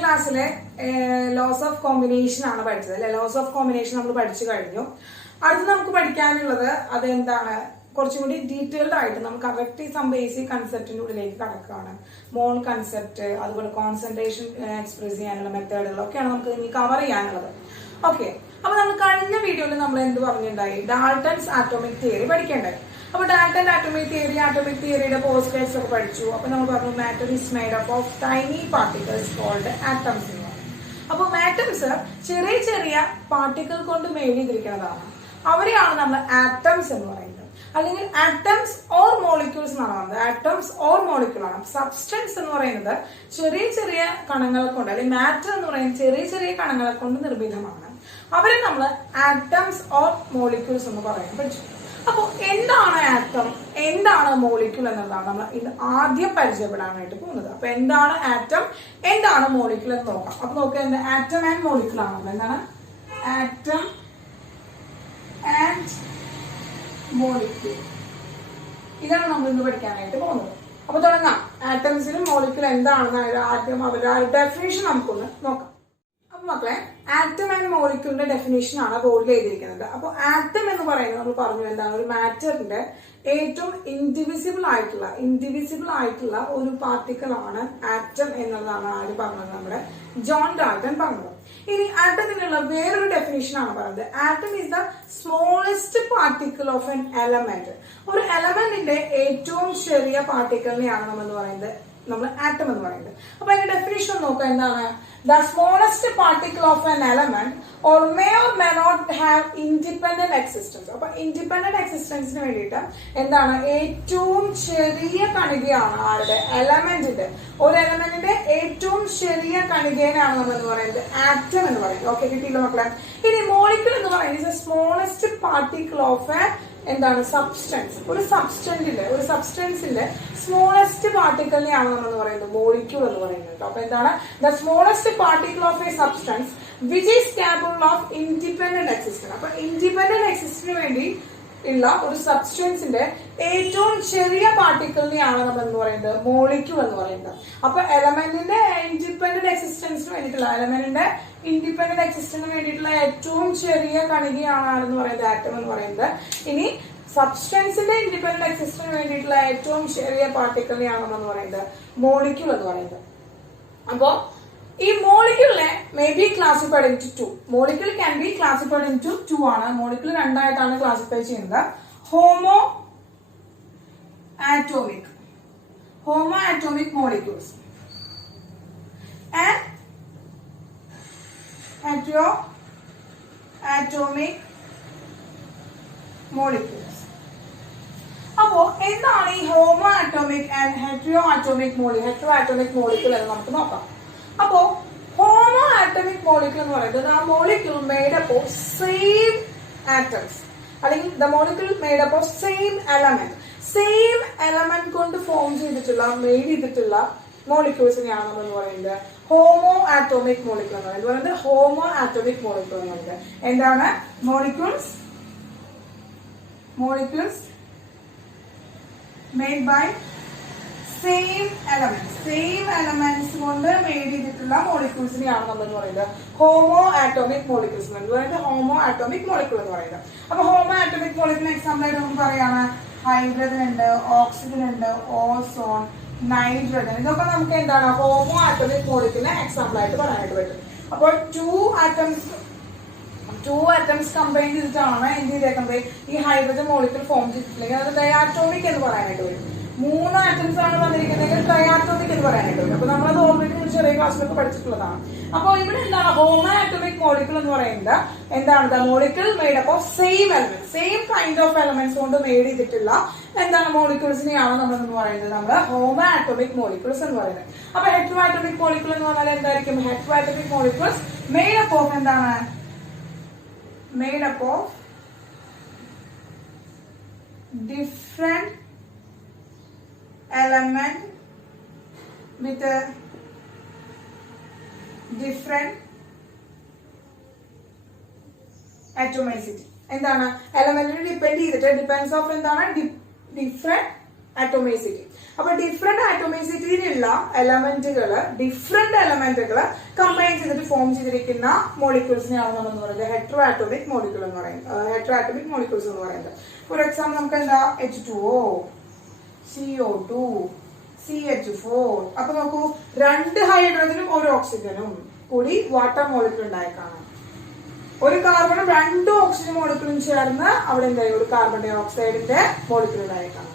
ക്ലാസ്സിലെ loss of combination ആണ് പഠിച്ചത് അല്ലെ. ലോസ് ഓഫ് കോമ്പിനേഷൻ നമ്മൾ പഠിച്ചു കഴിഞ്ഞു. അടുത്ത് നമുക്ക് പഠിക്കാനുള്ളത് അതെന്താണ്, കുറച്ചും കൂടി ഡീറ്റെയിൽഡ് ആയിട്ട് നമുക്ക് കറക്റ്റ് സം ബേസിക് കൺസെപ്റ്റിന്റെ ഉള്ളിലേക്ക് കടക്കുകയാണ്. മോൾ കൺസെപ്റ്റ്, അതുപോലെ കോൺസെൻട്രേഷൻ എക്സ്പ്രസ് ചെയ്യാനുള്ള മെത്തേഡുകളൊക്കെയാണ് നമുക്ക് ഇനി കവർ ചെയ്യാനുള്ളത്. ഓക്കെ, അപ്പൊ നമ്മൾ കഴിഞ്ഞ വീഡിയോയിൽ നമ്മൾ എന്ത് പറഞ്ഞിട്ടുണ്ടായി, ഡാൾട്ടൺസ് ആറ്റോമിക് തിയറി പഠിക്കേണ്ടായി. അപ്പൊ ഡാൾട്ടൺ ആറ്റോമിക് തിയറിയുടെ പോസ്റ്റ്ഗ്രേഡ്സ് ഒക്കെ പഠിച്ചു. അപ്പൊ നമ്മൾ പറഞ്ഞു matter is made up of tiny particles called atoms എന്ന് പറഞ്ഞു. അപ്പൊ ആറ്റംസ് ചെറിയ ചെറിയ പാർട്ടിക്കിൾ കൊണ്ട് മെയ്ഡ് ചെയ്തിരിക്കുന്നതാണ്. അവരെയാണ് നമ്മൾ ആറ്റംസ് എന്ന് പറയുന്നത്. അല്ലെങ്കിൽ ആറ്റംസ് ഓർ മോളിക്യൂൾസ് എന്നാണ് പറയുന്നത്. ആറ്റംസ് ഓർ മോളിക്യൂൾ ആണ്. സബ്സ്റ്റൻസ് എന്ന് പറയുന്നത് ചെറിയ ചെറിയ കണങ്ങളെ കൊണ്ട്, അല്ലെങ്കിൽ മാറ്റർ എന്ന് പറയുന്നത് ചെറിയ ചെറിയ കണങ്ങളെ കൊണ്ട് നിർമ്മിതമാണ്. അവരെ നമ്മൾ ആറ്റംസ് ഓർ മോളിക്യൂൾസ് എന്ന് പറയാൻ പഠിച്ചു. അപ്പൊ എന്താണ് ആറ്റം, എന്താണ് മോളിക്യൂൾ എന്നുള്ളതാണ് നമ്മൾ ഇന്ന് ആദ്യം പരിചയപ്പെടാനായിട്ട് പോകുന്നത്. അപ്പൊ എന്താണ് ആറ്റം, എന്താണ് മോളിക്യൂൾ എന്ന് നോക്കാം. അപ്പൊ നോക്കുക, എന്താ ആറ്റം ആൻഡ് മോളിക്യൂൾ ആണല്ലോ. എന്താണ് ആറ്റം ആൻഡ് മോളിക്യൂൾ, ഇതാണ് നമ്മൾ ഇന്ന് പഠിക്കാനായിട്ട് പോകുന്നത്. അപ്പൊ തുടങ്ങാം. ആറ്റംസിനും മോളിക്യൂൾ എന്താണെന്ന് ആദ്യം അവരുടെ ഡെഫിനേഷൻ നമുക്കൊന്ന് നോക്കാം. അപ്പൊ മക്കളെ, ആറ്റം ആൻഡ് മോളിക്യൂളിന്റെ ഡെഫിനേഷൻ ആണ് ബോർഡിൽ എഴുതിയിരിക്കുന്നത്. അപ്പൊ ആറ്റം എന്ന് പറയുന്നത് നമ്മൾ പറഞ്ഞു എന്താണ്, ഒരു മാറ്ററിന്റെ ഏറ്റവും ഇൻഡിവിസിബിൾ ആയിട്ടുള്ള ഒരു പാർട്ടിക്കിൾ ആണ് ആറ്റം എന്നുള്ളതാണ് ആര് പറഞ്ഞത്, നമ്മുടെ ജോൺ ഡാൾട്ടൺ പറഞ്ഞത്. ഇനി ആറ്റത്തിനുള്ള വേറൊരു ഡെഫിനേഷൻ ആണ് പറയുന്നത്. Atom is the smallest particle of an element. ഒരു എലമെന്റിന്റെ ഏറ്റവും ചെറിയ പാർട്ടിക്കിളിനെയാണ് നമ്മൾ ആറ്റം എന്ന് പറയുന്നത്. അപ്പൊ അതിന്റെ ഡെഫിനേഷൻ നോക്കാം. എന്താണ്, the smallest particle of an element or may not have independent existence. അപ്പൊ ഇൻഡിപെൻഡന്റ് എക്സിസ്റ്റൻസിന് വേണ്ടിയിട്ട് എന്താണ്, ഏറ്റവും ചെറിയ കണികയാണ് ആരുടെ, എലമെന്റിന്റെ. ഒരു എലമെന്റിന്റെ ഏറ്റവും ചെറിയ കണികേനാണ് നമ്മൾ എന്ന് പറയുന്നത് ആറ്റം എന്ന് പറയുന്നത്. ഓക്കെ, കിട്ടിയില്ല മക്കളെ. ഇനി മോളിക്യൂൾ എന്ന് പറയുന്നത് സ്മോളസ്റ്റ് പാർട്ടിക്കിൾ ഓഫ് എ എന്താണ്, സബ്സ്റ്റൻസ്. ഒരു സബ്സ്റ്റൻസിന്റെ സ്മോളസ്റ്റ് പാർട്ടിക്കിളിനെയാണ് നമ്മൾ പറയുന്നത് മോളിക്യൂൾ എന്ന് പറയുന്നത്. അപ്പൊ എന്താണ്, the smallest particle of A substance which is capable of independent existence. അപ്പൊ ഇൻഡിപെൻഡന്റ് എക്സിസ്റ്റൻസിന് വേണ്ടി ഉള്ള ഒരു സബ്സ്റ്റൻസിന്റെ ഏറ്റവും ചെറിയ പാർട്ടിക്കിളിനെയാണ് നമ്മൾ എന്ന് പറയുന്നത് മോളിക്യൂൾ എന്ന് പറയുന്നത്. അപ്പൊ എലമെന്റിന്റെ ഇൻഡിപെൻഡന്റ് എക്സിസ്റ്റൻസിന് വേണ്ടിയിട്ടുള്ള ഏറ്റവും ചെറിയ കണികയാണ് ആരെന്ന് പറയുന്നത്, ആറ്റം എന്ന് പറയുന്നത്. ഇനി സബ്സ്റ്റൻസിന്റെ ഇൻഡിപെൻഡന്റ് എക്സിസ്റ്റൻസിന് വേണ്ടിയിട്ടുള്ള ഏറ്റവും ചെറിയ പാർട്ടിക്കിളിനെയാണ് നമ്മൾ പറയുന്നത് മോളിക്യൂൾ എന്ന് പറയുന്നത്. അപ്പോ ഈ മോളിക്യൂളിനെ may be classified in two. Molecule can be classified in two ആണ്. മോളിക്യൂൾ രണ്ടായിട്ടാണ് ക്ലാസിഫൈ ചെയ്യുന്നത്. Homoatomic molecules and heteroatomic molecules. അപ്പോ എന്താണ് ഈ homoatomic and heteroatomic molecule എന്ന് നമുക്ക് നോക്കാം. അപ്പോ ഹോമോ ആറ്റോമിക് മോളിക്യൂൾ എന്ന് പറയുന്നത് ആ molecule made up of same atoms, അല്ലെങ്കിൽ the molecule made up of same element കൊണ്ട് മെയ്ഡ് ചെയ്തിട്ടുള്ള മോളിക്യൂൾസിനെയാണ് നമ്മൾ പറയുന്നത് ഹോമോ ആറ്റോമിക് മോളിക്യൂൾ എന്ന് പറയുന്നത്. ഹോമോ ആറ്റോമിക് മോളിക്യൂൾ എന്ന് പറയുന്നത് എന്താണ്, molecules made by same elements കൊണ്ട് മെയ്ഡ് ചെയ്തിട്ടുള്ള മോളിക്യൂൾസിനെയാണ് നമ്മൾ പറയുന്നത് ഹോമോ ആറ്റോമിക് മോളിക്യൂൾസ് എന്ന് പറയുന്നത്. അപ്പൊ ഹോമോ ആറ്റോമിക് മോളിക്യൂൾ എക്സാമ്പിൾ ആയിട്ട് നമുക്ക് പറയാണ് ഹൈഡ്രജൻ ഉണ്ട്, ഓക്സിജൻ ഉണ്ട്, ഓസോൺ, നൈട്രജൻ. ഇതൊക്കെ നമുക്ക് എന്താണ് ഹോമോ ആറ്റോമിക് മോളിക്യൂളിനെ എക്സാമ്പിൾ ആയിട്ട് പറയാനായിട്ട് പറ്റും. അപ്പോൾ ടു ആറ്റംസ് കമ്പൈൻ ചെയ്തിട്ടാണ് എന്ത് ചെയ്തേക്കുന്നത്, ഈ ഹൈഡ്രജൻ മോളിക്യൂൾ ഫോം ചെയ്തിട്ടില്ലെങ്കിൽ അത് ഡയാറ്റോമിക് എന്ന് പറയാനായിട്ട് വരും. 3 ആറ്റംസ് ആണ് വന്നിരിക്കുന്നതെങ്കിൽ ട്രയാറ്റോമിക് എന്ന് പറയാനായിട്ട് വരും. അപ്പൊ നമ്മളത് ഓൾറെഡി ചെറിയ ക്ലാസ്സിലൊക്കെ പഠിച്ചിട്ടുള്ളതാണ്. അപ്പോൾ ഇവിടെ എന്താണ് ഹോമോ ആറ്റോമിക് മോളിക്യൂൾ എന്ന് പറയുന്നത് എന്താണ്, the molecule made up of same kind of elements കൊണ്ട് മെയ്ഡ് ചെയ്തിട്ടുള്ള എന്താണ് മോളിക്യൂൾസിനെയാണ് നമ്മൾ എന്ന് പറയുന്നത് ഹോമോ ആറ്റോമിക് മോളിക്യൂൾസ് എന്ന് പറയുന്നത്. അപ്പൊ ഹെറ്ററോ ആറ്റോമിക് മോളിക്യൂൾ എന്ന് പറഞ്ഞാൽ എന്തായിരിക്കും, hetero atomic molecules made up of എന്താണ്, made up of different element with a different atomicity. എന്താണ്, എലമെന്റിനെ ഡിപെൻഡ് ചെയ്തിട്ട് ഡിപെൻഡ്സ് ഓഫ് എന്താണ് ഡിഫറെന്റ് ആറ്റോമൈസിറ്റി. അപ്പൊ ഡിഫറെന്റ് ആറ്റോമൈസിറ്റിയിലുള്ള ഡിഫറെന്റ് എലമെന്റുകൾ കമ്പൈൻ ചെയ്തിട്ട് ഫോം ചെയ്തിരിക്കുന്ന മോളിക്യൂൾസിനെയാണ് നമ്മൾ എന്ന് പറയുന്നത് ഹെറ്ററോ ആറ്റോമിക് മോളിക്യൂൾ എന്ന് പറയുന്നത്. ഹെറ്ററോ ആറ്റോമിക് മോളിക്യൂൾസ് എന്ന് പറയുന്നത് ഫോർ എക്സാമ്പിൾ നമുക്ക് എന്താ H2O, CO2, CH4. അപ്പൊ നോക്കൂ, 2 ഹൈഡ്രജനും 1 ഓക്സിജനും കൂടി വാട്ടർ മോളിക്യൂൾ ഉണ്ടായേക്കാണ്. ഒരു കാർബണും 2 ഓക്സിജൻ മോളിക്യൂളും ചേർന്ന് അവിടെ എന്തായി ഒരു കാർബൺ ഡൈ ഓക്സൈഡിന്റെ മോളിക്യൂൾ ഉണ്ടായേക്കാണ്.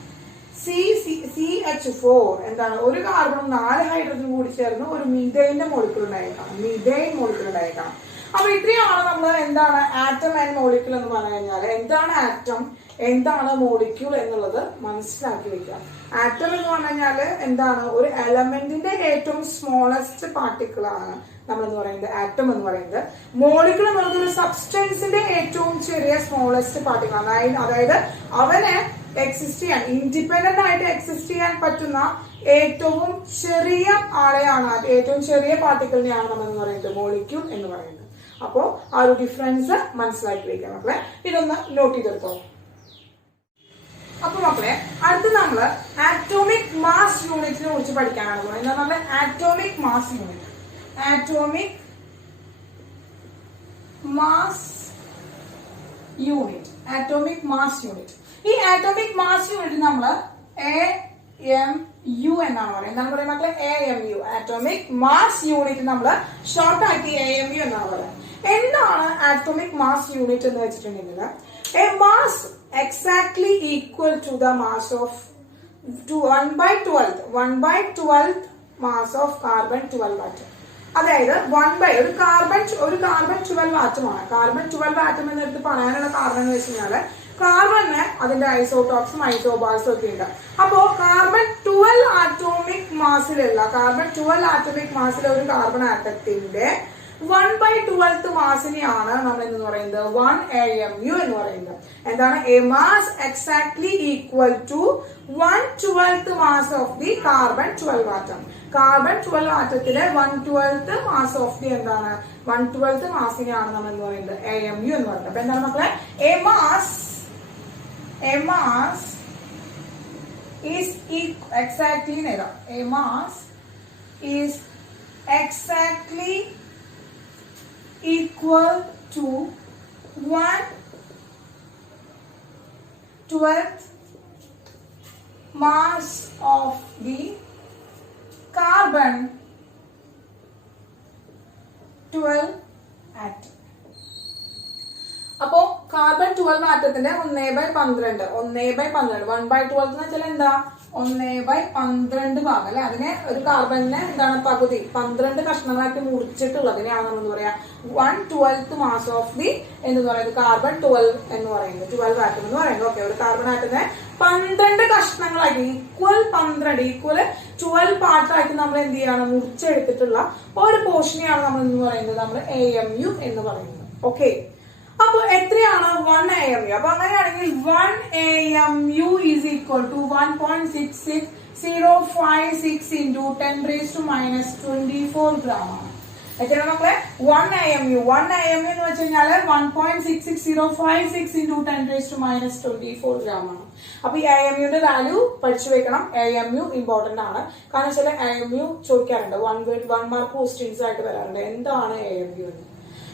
CH4 എന്താണ്, ഒരു കാർബണും 4 ഹൈഡ്രജനും കൂടി ചേർന്ന് ഒരു മീഥൈന്റെ മോളിക്യൂൾ ഉണ്ടായേക്കാണ്. മീഥൈൻ മോളിക്യൂൾ ഉണ്ടായേക്കാണ്. അപ്പൊ ഇത്രയാണ് നമ്മൾ എന്താണ് ആറ്റം ആൻഡ് മോളിക്യൂൾ എന്ന് പറഞ്ഞു കഴിഞ്ഞാൽ എന്താണ് ആറ്റം, എന്താണ് മോളിക്യൂൾ എന്നുള്ളത് മനസ്സിലാക്കി വെക്കുക. ആറ്റം എന്ന് പറഞ്ഞു കഴിഞ്ഞാല് എന്താണ്, ഒരു എലമെന്റിന്റെ ഏറ്റവും സ്മോളസ്റ്റ് പാർട്ടിക്കിൾ ആണ് നമ്മൾ എന്ന് പറയുന്നത് ആറ്റം എന്ന് പറയുന്നത്. മോളിക്യൂൾ എന്ന് പറയുന്നത് ഒരു സബ്സ്റ്റൻസിന്റെ ഏറ്റവും ചെറിയ സ്മോളസ്റ്റ് പാർട്ടിക്കിൾ ആണ്. അതായത് അവന് എക്സിസ്റ്റ് ചെയ്യാൻ, ഇൻഡിപെൻഡന്റ് ആയിട്ട് എക്സിസ്റ്റ് ചെയ്യാൻ പറ്റുന്ന ഏറ്റവും ചെറിയ ആളെയാണ്, ഏറ്റവും ചെറിയ പാർട്ടിക്കിളിനെയാണ് നമ്മൾ എന്ന് പറയുന്നത് മോളിക്യൂൾ എന്ന് പറയുന്നത്. അപ്പോ ആ ഒരു ഡിഫറൻസ് മനസ്സിലാക്കി വെക്കാം മക്കളെ. ഇതൊന്ന് നോട്ട് ചെയ്തെടുത്തോ. അപ്പൊ മക്കളെ, അടുത്ത് നമ്മള് ആറ്റോമിക് മാസ് യൂണിറ്റിനെ കുറിച്ച് പഠിക്കാനാണ് പോകുന്നത്. എന്താ നമ്മള് atomic mass unit. Atomic mass unit. ഈ ആറ്റോമിക് മാസ് യൂണിറ്റ് നമ്മള് AMU എന്നാണ് പറയുന്നത്. എന്താണ് പറയുക മക്കളെ? AMU. ആറ്റോമിക് മാസ് യൂണിറ്റ് നമ്മള് ഷോർട്ട് ആക്കി AMU എന്നാണ് പറയുന്നത്. എന്താണ് ആറ്റോമിക് മാസ് യൂണിറ്റ് എന്ന് വെച്ചിട്ടുണ്ടെങ്കിൽ a mass exactly equal to the mass of 1/12 mass of carbon 12 atom. അതായത് ഒരു കാർബൺ 12 ആറ്റമാണ്. കാർബൺ 12 ആറ്റം എന്നെടുത്ത് പറയാനുള്ള കാരണം എന്ന് വെച്ച് കഴിഞ്ഞാല് കാർബണിന് അതിന്റെ ഐസോടോപ്സും ഐസോബാർസും ഒക്കെ ഉണ്ട്. അപ്പോ കാർബൺ 12 ആറ്റോമിക് മാസിലുള്ള ഒരു കാർബൺ ആറ്റത്തിന്റെ 1/12 മാസിനെയാണ് നമ്മൾ എന്ന് പറയുന്നത് 1 AMU എന്ന് പറയുന്നത്. എന്താണ്? A mass exactly equal to 1/12 mass of the carbon 12 atom. Carbon 12 ആറ്റത്തിലെ 1/12 മാസ് ഓഫ് ദി എന്താണ് 1/12 മാസിനെയാണ് നമ്മൾ എന്ന് പറയുന്നത് AMU എന്ന് പറയുന്നത്. അപ്പൊ എന്താണ് മക്കളെ? A mass is exactly A mass is exactly equal to 1/12 mass of the carbon 12 atom. അപ്പോ കാർബൺ 12 ആറ്റത്തിന്റെ 1/12 1/12 എന്ന് വെച്ചാൽ എന്താ 1/12 ഭാഗം അല്ലെ. അതിനെ ഒരു കാർബണിനെ എന്താണ് പകുതി 12 കഷ്ണങ്ങളായിട്ട് മുറിച്ചിട്ടുള്ളതിനെയാണ് നമ്മൾ എന്താ പറയാ 1/12 മാസ് ഓഫ് ദി എന്ന് പറയുന്നത് കാർബൺ 12 എന്ന് പറയുന്നത് 12 ആറ്റം എന്ന് പറയുന്നത്. ഓക്കെ, ഒരു കാർബൺ ആറ്റത്തിനെ 12 കഷ്ണങ്ങളായിട്ട് ഈക്വൽ 12 പാർട്ടായിട്ട് നമ്മൾ എന്ത് ചെയ്യാണ് മുറിച്ചെടുത്തിട്ടുള്ള ഒരു പോർഷനെയാണ് നമ്മൾ എന്ന് പറയുന്നത് നമ്മൾ AMU എന്ന് പറയുന്നത്. ഓക്കെ, അപ്പൊ എത്രയാണ് 1 AMU? അപ്പൊ അങ്ങനെയാണെങ്കിൽ 1 AMU is equal to 1.6606 into 10⁻⁻24 gram ആണ്. എത്രയാണ് മക്കളെ? 1 AMU എന്ന് വെച്ച് കഴിഞ്ഞാല് 1.66056 into 10⁻⁻24 gram ആണ്. അപ്പൊ ഈ AMUന്റെ വാല്യൂ പഠിച്ചു വെക്കണം. AMU ഇമ്പോർട്ടന്റ് ആണ്. കാരണം വെച്ചാൽ AMU ചോദിക്കാറുണ്ട്, 1 മാർക്ക് ക്വസ്റ്റ്യൻസ് ആയിട്ട് വരാറുണ്ട് എന്താണ് AMU എന്ന്.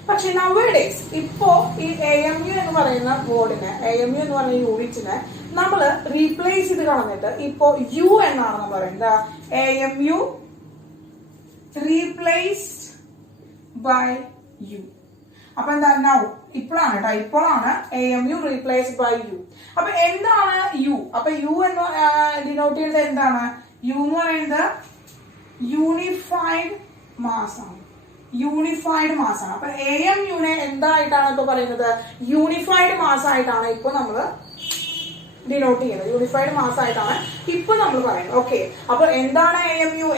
പക്ഷെ നവഡേയ്സ് ഇപ്പോ ഈ AMU എന്ന് പറയുന്ന ബോർഡിനെ AMU എന്ന് പറയുന്ന യൂണിറ്റിനെ നമ്മൾ റീപ്ലേസ് ചെയ്ത് കളഞ്ഞിട്ട് ഇപ്പോ U എന്നാണ് നമ്മൾ പറയുന്നത്. AMU replaced by U. അപ്പൊ എന്താ നൗ ഇപ്പോഴാണ് AMU റീപ്ലേസ്ഡ് ബൈ U. അപ്പൊ എന്താണ് U? അപ്പൊ U എന്ന് ഡിനോട്ട് ചെയ്യുന്നത് എന്താണ്? U എന്ന് പറയുന്നത് യൂണിഫൈഡ് മാസ് ആണ്. അപ്പൊ AMUനെ എന്തായിട്ടാണ് ഇപ്പൊ പറയുന്നത്? യൂണിഫൈഡ് മാസ് ആയിട്ടാണ് ഇപ്പൊ നമ്മള് ഡിനോട്ട് ചെയ്യുന്നത്. യൂണിഫൈഡ് മാസ് ആയിട്ടാണ് ഇപ്പൊ നമ്മൾ പറയുന്നത്. ഓക്കെ, അപ്പൊ എന്താണ് AMU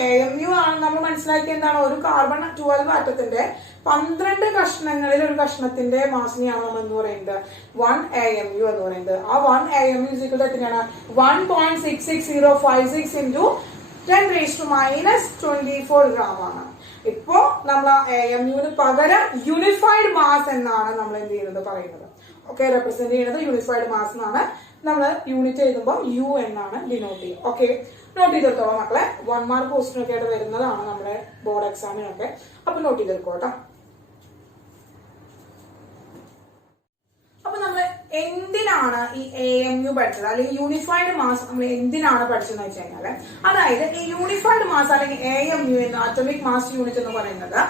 ആണ് നമ്മൾ മനസ്സിലാക്കിയ എന്താണ്? ഒരു കാർബൺ 12 ആറ്റത്തിന്റെ 12 കഷ്ണങ്ങളിൽ ഒരു കഷ്ണത്തിന്റെ മാസിനെയാണ് നമ്മൾ എന്ന് പറയുന്നത് 1 AMU എന്ന് പറയുന്നത്. ആ 1 AMU എത്രയാണ്? 1.66056 into 10⁻⁻24 gram ആണ്. ഇപ്പോ നമ്മൾ AMUന് പകരം യൂണിഫൈഡ് മാസ് എന്നാണ് നമ്മൾ എന്ത് ചെയ്യുന്നത് പറയുന്നത്. ഓക്കെ, റെപ്രസെന്റ് ചെയ്യുന്നത് യൂണിഫൈഡ് മാസ് എന്നാണ് നമ്മൾ യൂണിറ്റ് എഴുതുമ്പോൾ യു എന്നാണ് ഡിനോട്ട് ചെയ്യുക. ഓക്കെ, നോട്ട് ചെയ്തെടുത്തോളാം മക്കളെ. 1 മാർക്ക് ക്വസ്റ്റ്യൻ ഒക്കെ ആയിട്ട് വരുന്നതാണ് നമ്മുടെ ബോർഡ് എക്സാമിനൊക്കെ. അപ്പൊ നോട്ട് ചെയ്തെടുക്കോട്ടോ. അപ്പൊ നമ്മൾ എന്തിനാണ് ഈ AMU പഠിച്ചത്, അല്ലെങ്കിൽ യൂണിഫൈഡ് മാസ് നമ്മൾ എന്തിനാണ് പഠിച്ചതെന്ന് വെച്ച് കഴിഞ്ഞാല്, അതായത് ഈ യൂണിഫൈഡ് മാസ് അല്ലെങ്കിൽ AMU എന്ന അറ്റോമിക് മാസ് യൂണിറ്റ് എന്ന് പറയുന്നത്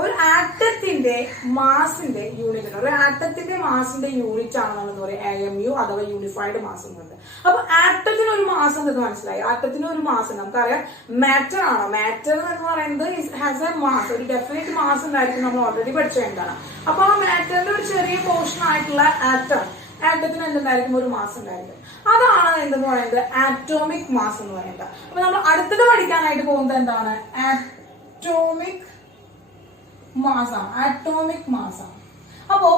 ഒരു ആറ്റത്തിന്റെ മാസിന്റെ യൂണിറ്റ് ആണ്. ഒരു ആറ്റത്തിന്റെ മാസിന്റെ യൂണിറ്റ് ആണ് നമ്മൾ എന്താ പറയുക AMU അഥവാ യൂണിഫൈഡ് മാസ് എന്ന് പറയുന്നത്. അപ്പൊ ആറ്റത്തിന് ഒരു മാസ് ഉണ്ടെന്ന് മനസ്സിലായി. ആറ്റത്തിന് ഒരു മാസ് നമുക്കറിയാം മാറ്റർ ആണോ. മാറ്റർ എന്ന് പറയുന്നത് ഹാസ് എ മാസ്, ഒരു ഡെഫിനറ്റ് മാസ് ഉണ്ടായിരിക്കും. നമ്മൾ ഓൾറെഡി പഠിച്ചതാണ്. അപ്പൊ ആ മാറ്ററിന്റെ ഒരു ചെറിയ പോർഷൻ ആയിട്ടുള്ള ആറ്റത്തിന് എന്തുണ്ടായിരിക്കും, ഒരു മാസ് ഉണ്ടായിരിക്കും. അതാണ് എന്തെന്ന് പറയുന്നത് ആറ്റോമിക് മാസ് എന്ന് പറയുന്നത്. അപ്പൊ നമ്മൾ അടുത്തത് പഠിക്കാനായിട്ട് പോകുന്നത് എന്താണ്, ആറ്റോമിക് മാസാണ്. ആറ്റോമിക് മാസാണ്. അപ്പോ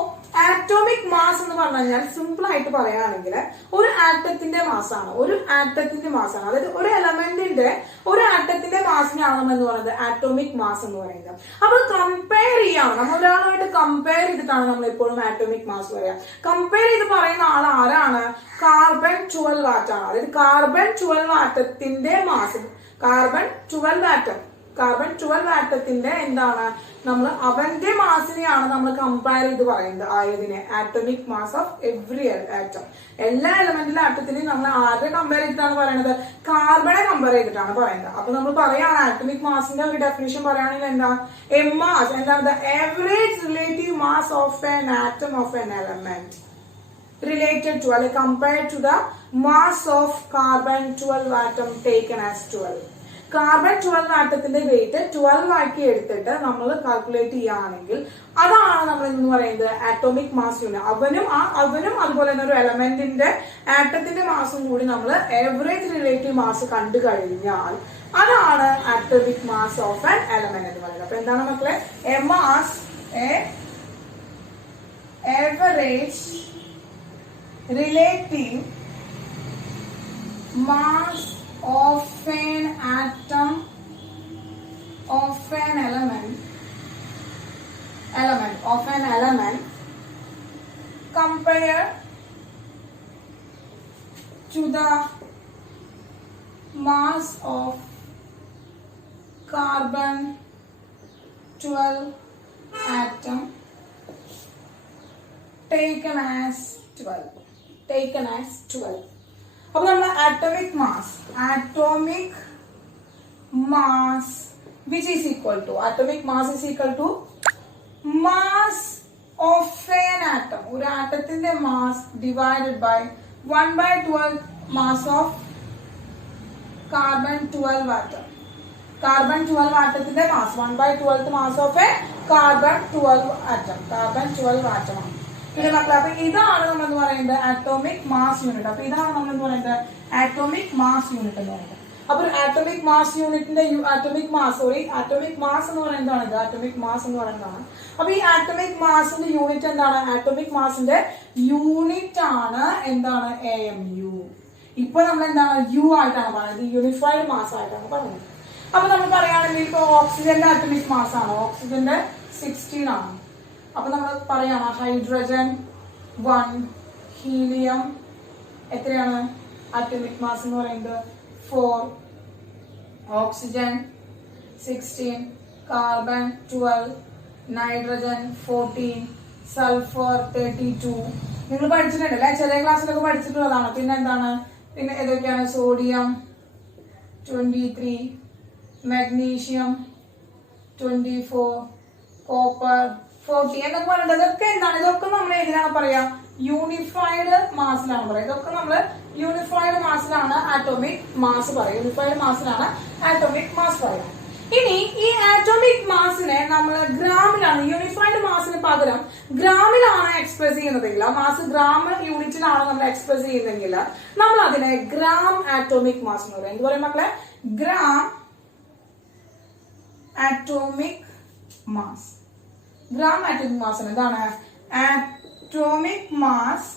ആറ്റോമിക് മാസ് എന്ന് പറഞ്ഞു കഴിഞ്ഞാൽ സിമ്പിൾ ആയിട്ട് പറയുകയാണെങ്കിൽ ഒരു ആറ്റത്തിന്റെ മാസാണ്. ഒരു ആറ്റത്തിന്റെ മാസാണ്. അതായത് ഒരു എലമെന്റിന്റെ ഒരു ആറ്റത്തിന്റെ മാസിനാണ് നമ്മൾ എന്ന് പറയുന്നത് ആറ്റോമിക് മാസ് എന്ന് പറയുന്നത്. അപ്പൊ കമ്പയർ ചെയ്യാണ്, നമ്മൾ ഒരാളുമായിട്ട് കമ്പയർ ചെയ്തിട്ടാണ് നമ്മൾ എപ്പോഴും ആറ്റോമിക് മാസ് പറയാം. കമ്പയർ ചെയ്ത് പറയുന്ന ആൾ ആരാണ്, കാർബൺ 12 ആറ്റമാണ്. അതായത് കാർബൺ 12 ആറ്റത്തിന്റെ മാസ്, കാർബൺ 12 ആറ്റത്തിന്റെ എന്താണ് നമ്മൾ അവന്റെ മാസിനെയാണ് നമ്മൾ കമ്പയർ ചെയ്ത് പറയുന്നത്. ആയതിനെ atomic mass of every atom, എല്ലാ എലമെന്റിലെ ആറ്റത്തിനെയും നമ്മൾ ആരെ കമ്പയർ ചെയ്തിട്ടാണ് പറയുന്നത്, കാർബണെ കമ്പയർ ചെയ്തിട്ടാണ് പറയുന്നത്. അപ്പൊ നമ്മൾ പറയാണ് ആറ്റോമിക് മാസിന്റെ ഒരു ഡെഫിനിഷൻ പറയുകയാണെങ്കിൽ എന്താ, എ മാസ് എന്താണ്, the average relative mass of an atom of an element related to or compared to the mass of carbon 12 atom taken as 12. Carbon 12 ആറ്റത്തിന്റെ വെയിറ്റ് 12 ആക്കി എടുത്തിട്ട് നമ്മൾ കാൽക്കുലേറ്റ് ചെയ്യുകയാണെങ്കിൽ അതാണ് നമ്മൾ എന്ന് പറയുന്നത് ആറ്റോമിക് മാസ് യൂണിറ്റ്. അവനും അതുപോലെ തന്നെ ഒരു എലമെന്റിന്റെ ആറ്റത്തിന്റെ മാസും കൂടി നമ്മൾ ആവറേജ് റിലേറ്റീവ് മാസ് കണ്ടു കഴിഞ്ഞാൽ അതാണ് atomic mass of an element എന്ന് പറയുന്നത്. അപ്പൊ എന്താണ് മക്കളെ, A mass, average relative mass of an atom of an element compared to the mass of carbon 12 atom taken as 12. അപ്പൊ നമ്മൾ atomic mass which is equal to mass of an atom, ഒരു ആറ്റത്തിന്റെ mass divided by 1/12 mass of carbon 12 atom. Carbon 12 ആറ്റത്തിന്റെ mass 1/12 mass of a carbon 12 ആറ്റമാണ്. പിന്നെ മക്കളെ, അപ്പൊ ഇതാണ് നമ്മൾ എന്ന് പറയുന്നത് ആറ്റോമിക് മാസ് യൂണിറ്റ്. അപ്പൊ ഇതാണ് നമ്മൾ എന്ന് പറയുന്നത് ആറ്റോമിക് മാസ് യൂണിറ്റ് എന്ന് പറയുന്നത്. അപ്പൊ ആറ്റോമിക് മാസ് യൂണിറ്റിന്റെ ആറ്റോമിക് മാസ് എന്ന് പറയുന്നതാണ് ഇത്. ആറ്റോമിക് മാസ് എന്ന് പറയുന്നതാണ്. അപ്പൊ ഈ ആറ്റോമിക് മാസിന്റെ യൂണിറ്റ് എന്താണ്, ആറ്റോമിക് മാസിന്റെ യൂണിറ്റ് ആണ് എന്താണ്, AMU. ഇപ്പൊ നമ്മൾ എന്താണ് യു ആയിട്ടാണ് പറയുന്നത്, യൂണിഫൈഡ് മാസ് ആയിട്ടാണ് പറയുന്നത്. അപ്പൊ നമ്മൾ പറയുകയാണെങ്കിൽ ഇപ്പൊ ഓക്സിജന്റെ ആറ്റോമിക് മാസ് ആണ്, ഓക്സിജന്റെ 16 ആണ്. അപ്പൊ നമ്മൾ പറയാണ് ഹൈഡ്രജൻ 1, ഹീലിയം എത്രയാണ് ആറ്റോമിക് മാസ് എന്ന് പറയുന്നത് 4, ഓക്സിജൻ 16, കാർബൺ 12, നൈട്രജൻ 14, സൾഫർ 32. നിങ്ങൾ പഠിച്ചിട്ടുണ്ടല്ലേ, ചെറിയ ക്ലാസ്സിലൊക്കെ പഠിച്ചിട്ടുള്ളതാണ്. പിന്നെ എന്താണ്, പിന്നെ ഏതൊക്കെയാണ്, സോഡിയം 23, മാഗ്നീഷ്യം 24, കോപ്പർ 40 എന്നൊക്കെ പറയുന്നത്. ഇതൊക്കെ എന്താണ്, ഇതൊക്കെ നമ്മൾ ഏതിനാണ് പറയാ, യൂണിഫൈഡ് മാസിലാണ് പറയാം. ഇതൊക്കെ നമ്മൾ യൂണിഫൈഡ് മാസിലാണ് ആറ്റോമിക് മാസ് പറയാം. യൂണിഫൈഡ് മാസിലാണ് ആറ്റോമിക് മാസ് പറയാം. ഇനി ഈ ആറ്റോമിക് മാസിനെ നമ്മൾ ഗ്രാമിലാണ്, യൂണിഫൈഡ് മാസിന് പകരം ഗ്രാമിലാണ് എക്സ്പ്രസ് ചെയ്യുന്നതെങ്കിൽ, ആ മാസ് ഗ്രാം യൂണിറ്റിലാണ് നമ്മൾ എക്സ്പ്രസ് ചെയ്യുന്നതെങ്കിൽ നമ്മൾ അതിനെ ഗ്രാം ആറ്റോമിക് മാസ് എന്ന് പറയും. എന്ത് പറയും മക്കളെ, gram atomic mass. Gram atomic mass എന്താണ്, atomic mass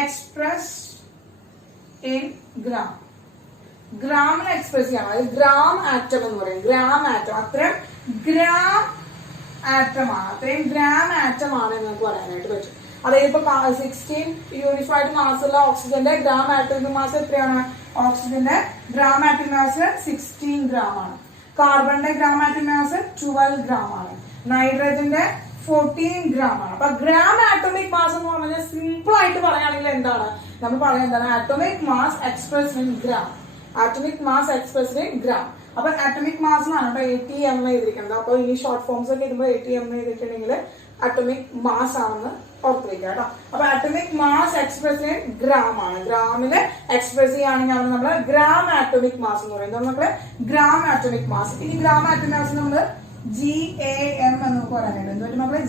expressed in gram. ഗ്രാമിൽ എക്സ്പ്രസ് ചെയ്യണം. അതായത് ഗ്രാം ആറ്റം എന്ന് പറയും. ഗ്രാം ആറ്റം അത്രയും ഗ്രാം ആറ്റമാണ് എന്ന് നമുക്ക് പറയാനായിട്ട് പറ്റും. അതായത് ഇപ്പൊ 16 യൂണിഫൈഡ് മാസ് ഉള്ള ഓക്സിജന്റെ ഗ്രാം ആറ്റോമിക് മാസ് എത്രയാണ്? ഓക്സിജന്റെ ഗ്രാം ആറ്റോമിക് മാസ് 16 ഗ്രാം ആണ്. കാർബണിന്റെ ഗ്രാം ആറ്റോമിക് മാസ് 12 ഗ്രാം ആണ്. നൈട്രജന്റെ 14 ഗ്രാം ആണ്. അപ്പൊ ഗ്രാം ആറ്റോമിക് മാസ് എന്ന് പറഞ്ഞാൽ സിമ്പിൾ ആയിട്ട് പറയുകയാണെങ്കിൽ എന്താണ് നമ്മൾ പറയുന്നത്? എന്താണ് atomic mass expressed in gram. Atomic mass expressed in gram. അപ്പൊ ആറ്റോമിക് മാസ് എന്നാണ് കേട്ടോ ATM എഴുതിയിരിക്കുന്നത്. അപ്പൊ ഈ ഷോർട്ട് ഫോംസ് ഒക്കെ ഇടുമ്പോൾ ATM എഴുതിയിട്ടുണ്ടെങ്കിൽ ആറ്റോമിക് മാസ് ആണെന്ന് ഓർത്ത് വയ്ക്കുക കേട്ടോ. അപ്പൊ atomic mass expressed in gram ആണ്. ഗ്രാമില് എക്സ്പ്രസ് ചെയ്യുകയാണെങ്കിൽ നമ്മൾ ഗ്രാം ആറ്റോമിക് മാസ് എന്ന് പറയുന്നത് നമുക്ക് ഗ്രാം ആറ്റോമിക് മാസ്. ഇനി ഗ്രാം ആറ്റോമിക് മാസ് നമ്മൾ GAM എന്ന് നമുക്ക് പറയാനുണ്ട്. എന്തുകൊണ്ട് മക്കളെ?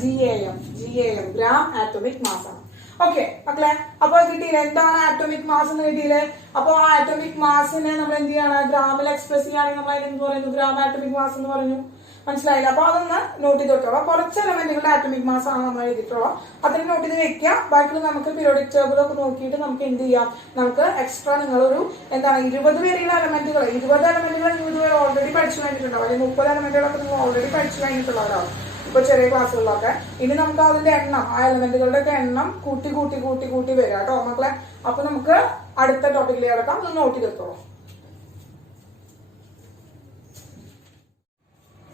GAM ഗ്രാം ആറ്റോമിക് മാസ് ആണ്. ഓക്കെ മക്കളെ, അപ്പൊ കിട്ടിയില്ലേ എന്താണ് ആറ്റോമിക് മാസ് എന്ന് കിട്ടിയില്ലേ? അപ്പൊ ആ ആറ്റോമിക് മാസിനെ നമ്മൾ എന്ത് ചെയ്യാണ്? ഗ്രാമിൽ എക്സ്പ്രസ് ചെയ്യുകയാണെങ്കിൽ നമ്മൾ എന്ത് പറയുന്നു? ഗ്രാം ആറ്റോമിക് മാസ് എന്ന് പറഞ്ഞു. മനസ്സിലായില്ല? അപ്പൊ അതൊന്ന് നോട്ട് ചെയ്ത് വെച്ചോളാം. കുറച്ച് എലമെന്റുകളുടെ ആറ്റോമിക് മാസ് ആണ് നമ്മൾ എഴുതിയിട്ടുള്ളത്. അതിന് നോട്ട് ചെയ്ത് വെക്കുക. ബാക്കി നമുക്ക് പീരിയോഡിക് ടേബിൾ ഒക്കെ നോക്കിയിട്ട് നമുക്ക് എന്ത് ചെയ്യാം? നമുക്ക് എക്സ്ട്രാ നിങ്ങളൊരു എന്താണ് 20 പേരുള്ള എലമെന്റുകൾ 20 എലമെന്റുകൾ നിങ്ങൾ ഓൾറെഡി പഠിച്ചു കഴിഞ്ഞിട്ടുണ്ടാവും. അല്ലെങ്കിൽ 30 എലമെന്റുകളൊക്കെ നിങ്ങൾ ഓൾറെഡി പഠിച്ചു കഴിഞ്ഞിട്ടുള്ളവരാവും ഇപ്പൊ ചെറിയ ക്ലാസ്സുകളിലൊക്കെ. ഇനി നമുക്ക് അതിന്റെ എണ്ണം, ആ എലമെന്റുകളുടെ ഒക്കെ എണ്ണം കൂട്ടി കൂട്ടി കൂട്ടി കൂട്ടി വരിക കേട്ടോ മക്കളെ. അപ്പൊ നമുക്ക് അടുത്ത ടോപ്പിക്കിലേക്ക് കിടക്കാം. ഒന്ന് നോട്ട് ചെയ്തെടുത്തോളൂ.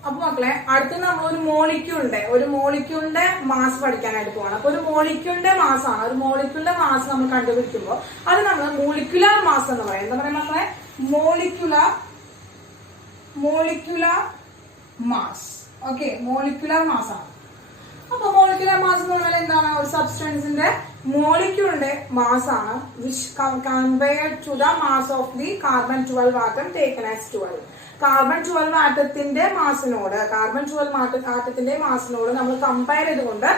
അപ്പൊ മക്കളെ, അടുത്ത് നമ്മൾ ഒരു മോളിക്യൂളിന്റെ മാസ് പഠിക്കാനായിട്ട് പോവാണ്. അപ്പൊ ഒരു മോളിക്യൂളിന്റെ മാസ് ആണ്. ഒരു മോളിക്യൂളിന്റെ മാസ് നമ്മൾ കണ്ടുപിടിക്കുമ്പോൾ അത് നമ്മൾ മോളിക്യുലർ മാസ് എന്ന് പറയും. എന്താ പറയാ മക്കളെ? Molecular mass. Okay, molecular mass ആണ്. അപ്പൊ മോളിക്യുലർ മാസ് എന്ന് പറഞ്ഞാൽ എന്താണ്? ഒരു സബ്സ്റ്റൻസിന്റെ മോളിക്യൂളിന്റെ മാസ് ആണ് which compared to the mass of the carbon 12 atom taken as 12. Carbon 12 ആറ്റത്തിന്റെ മാസിനോട് നമ്മൾ കമ്പയർ ചെയ്തുകൊണ്ട്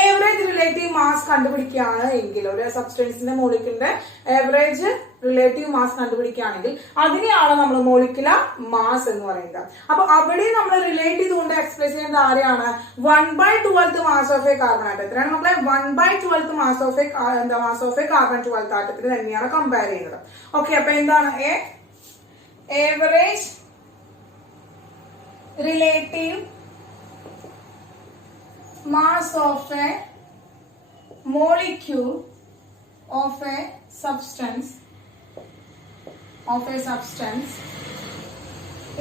ഏവറേജ് റിലേറ്റീവ് മാസ് കണ്ടുപിടിക്കുകയാണ് എങ്കിൽ, ഒരു സബ്സ്റ്റൻസിന്റെ മോളിക്യൂളിന്റെ ഏവറേജ് റിലേറ്റീവ് മാസ് കണ്ടുപിടിക്കുകയാണെങ്കിൽ അതിനെയാണ് നമ്മൾ മോളിക്യുലർ മാസ് എന്ന് പറയുന്നത്. അപ്പൊ അവിടെ നമ്മൾ റിലേറ്റ് ചെയ്തുകൊണ്ട് എക്സ്പ്രസ് ചെയ്യുന്നത് ആരെയാണ്? 1/12 mass of a carbon atom. എത്രയാണ് മക്കളെ? 1/12 മാസ് ഓഫ് എ കാർബൺ 12 ആറ്റത്തിന് തന്നെയാണ് കമ്പയർ ചെയ്യുന്നത്. ഓക്കെ, അപ്പൊ എന്താണ് average relative mass of a molecule of a substance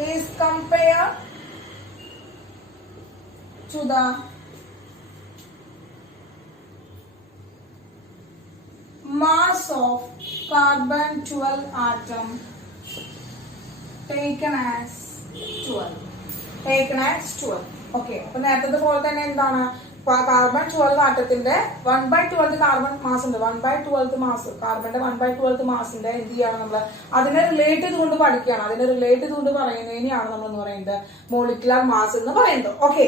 is compared to the mass of carbon 12 atom taken as 12. Okay, അപ്പൊ നേരത്തെ പോലെ തന്നെ എന്താണ്? കാർബൺ 12 ആറ്റത്തിന്റെ 1/12 കാർബൺ മാസ് ഉണ്ട്. 1/12 മാസ് കാർബണിന്റെ 1/12 മാസിന്റെ എന്ത് ചെയ്യാണ് നമ്മൾ? അതിനെ റിലേറ്റ് ചെയ്തുകൊണ്ട് പഠിക്കുകയാണ്. അതിനെ റിലേറ്റ് ചെയ്തുകൊണ്ട് പറയുന്നതിനെയാണ് നമ്മൾ എന്ന് പറയുന്നത് മോളിക്കുലർ മാസ് എന്ന് പറയുന്നത്. ഓക്കെ,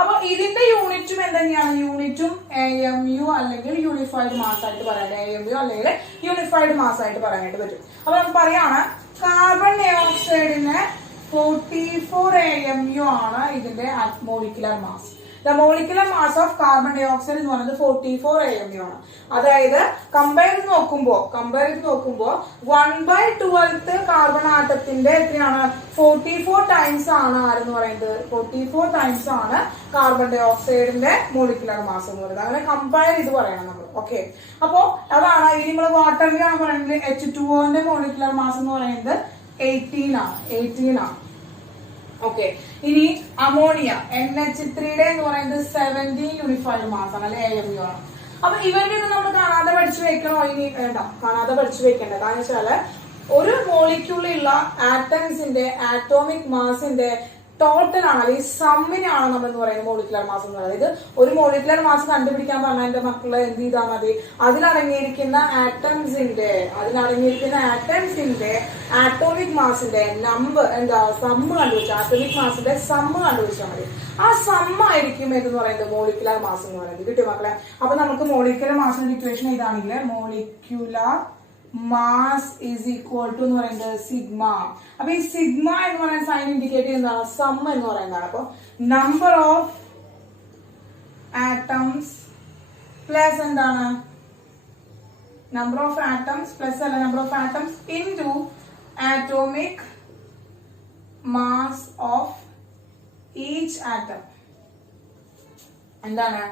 അപ്പൊ ഇതിന്റെ യൂണിറ്റും എന്തെന്നെയാണ്? യൂണിറ്റും AMU അല്ലെങ്കിൽ യൂണിഫൈഡ് മാസ് ആയിട്ട് പറയാം. AMU അല്ലെങ്കിൽ യൂണിഫൈഡ് മാസ് ആയിട്ട് പറയാനായിട്ട് പറ്റും. അപ്പൊ നമുക്ക് പറയാണ് കാർബൺ ഡൈ ഓക്സൈഡിന് 44 AMU ആണ് ഇതിന്റെ molecular mass. The molecular mass of carbon dioxide എന്ന് പറയുന്നത് 44 AMU ആണ്. അതായത് കമ്പയർ ചെയ്ത് നോക്കുമ്പോൾ 1/12 കാർബൺ ആറ്റത്തിന്റെ എത്രയാണ്? 44 ടൈംസ് ആണ് ആരെന്ന് പറയുന്നത്? 44 ടൈംസ് ആണ് കാർബൺ ഡൈ ഓക്സൈഡിന്റെ മോളിക്കുലർ മാസ് എന്ന് പറയുന്നത്. അങ്ങനെ കമ്പയർ ചെയ്ത് പറയണം നമ്മൾ. ഓക്കെ, അപ്പോ അതാണ്. ഇനി നമ്മൾ വാട്ടറിലാണ് പറയുന്നത് H2O മോളിക്കുലർ മാസ് എന്ന് പറയുന്നത് 18 ആണ്. ഓക്കെ, ഇനി അമോണിയ NH3 എന്ന് പറയുന്നത് 17 യൂണിഫൈഡ് മാസ് ആണ്, അല്ലെ AMU ആണ്. അപ്പൊ ഇവരുടെ നമ്മൾ കാണാതെ പഠിച്ചു വെക്കണോ? ഇനി വേണ്ട, കാണാതെ പഠിച്ചു വെക്കണ്ട. കാരണം വെച്ചാല് ഒരു മോളിക്യൂളിലുള്ള ആറ്റംസിന്റെ ആറ്റോമിക് മാസിന്റെ ടോട്ടൽ ആണ്, അല്ലെങ്കിൽ സമ്മിനാണ് നമ്മൾ എന്ന് പറയുന്നത് മോളിക്കുലർ മാസ് എന്ന് പറയുന്നത്. ഇത് ഒരു മോളിക്കുലർ മാസ് കണ്ടുപിടിക്കാൻ പറഞ്ഞാൽ എന്റെ മക്കളെ എന്ത് ചെയ്താൽ മതി? അതിലടങ്ങിയിരിക്കുന്ന ആറ്റംസിന്റെ ആറ്റോമിക് മാസിന്റെ സമ്മ് കണ്ടുപിടിച്ചാൽ, ആറ്റോമിക് മാസിന്റെ സമ്മ് കണ്ടുപിടിച്ചാൽ മതി. ആ സമ്മായിരിക്കും എന്ന് പറയുന്നത് മോളിക്കുലർ മാസ് എന്ന് പറയുന്നത്. കിട്ടിയ മക്കളെ? അപ്പൊ നമുക്ക് മോളിക്കുലർ മാസിന്റെ ഇക്വേഷൻ ഇതാണെങ്കിൽ molecular mass is equal to എന്ന് പറയുന്നത് സിഗ്മ. അപ്പൊ ഈ സിഗ്മ എന്ന് പറയുന്ന സൈൻ ഇൻഡിക്കേറ്റ് ചെയ്യുന്നതാണ് സം എന്ന് പറയുന്നതാണ്. അപ്പൊ നമ്പർ ഓഫ് ആറ്റംസ് പ്ലസ് എന്താണ്? നമ്പർ ഓഫ് ആറ്റംസ് പ്ലസ് അല്ല, number of atoms into atomic mass of each atom. എന്താണ്?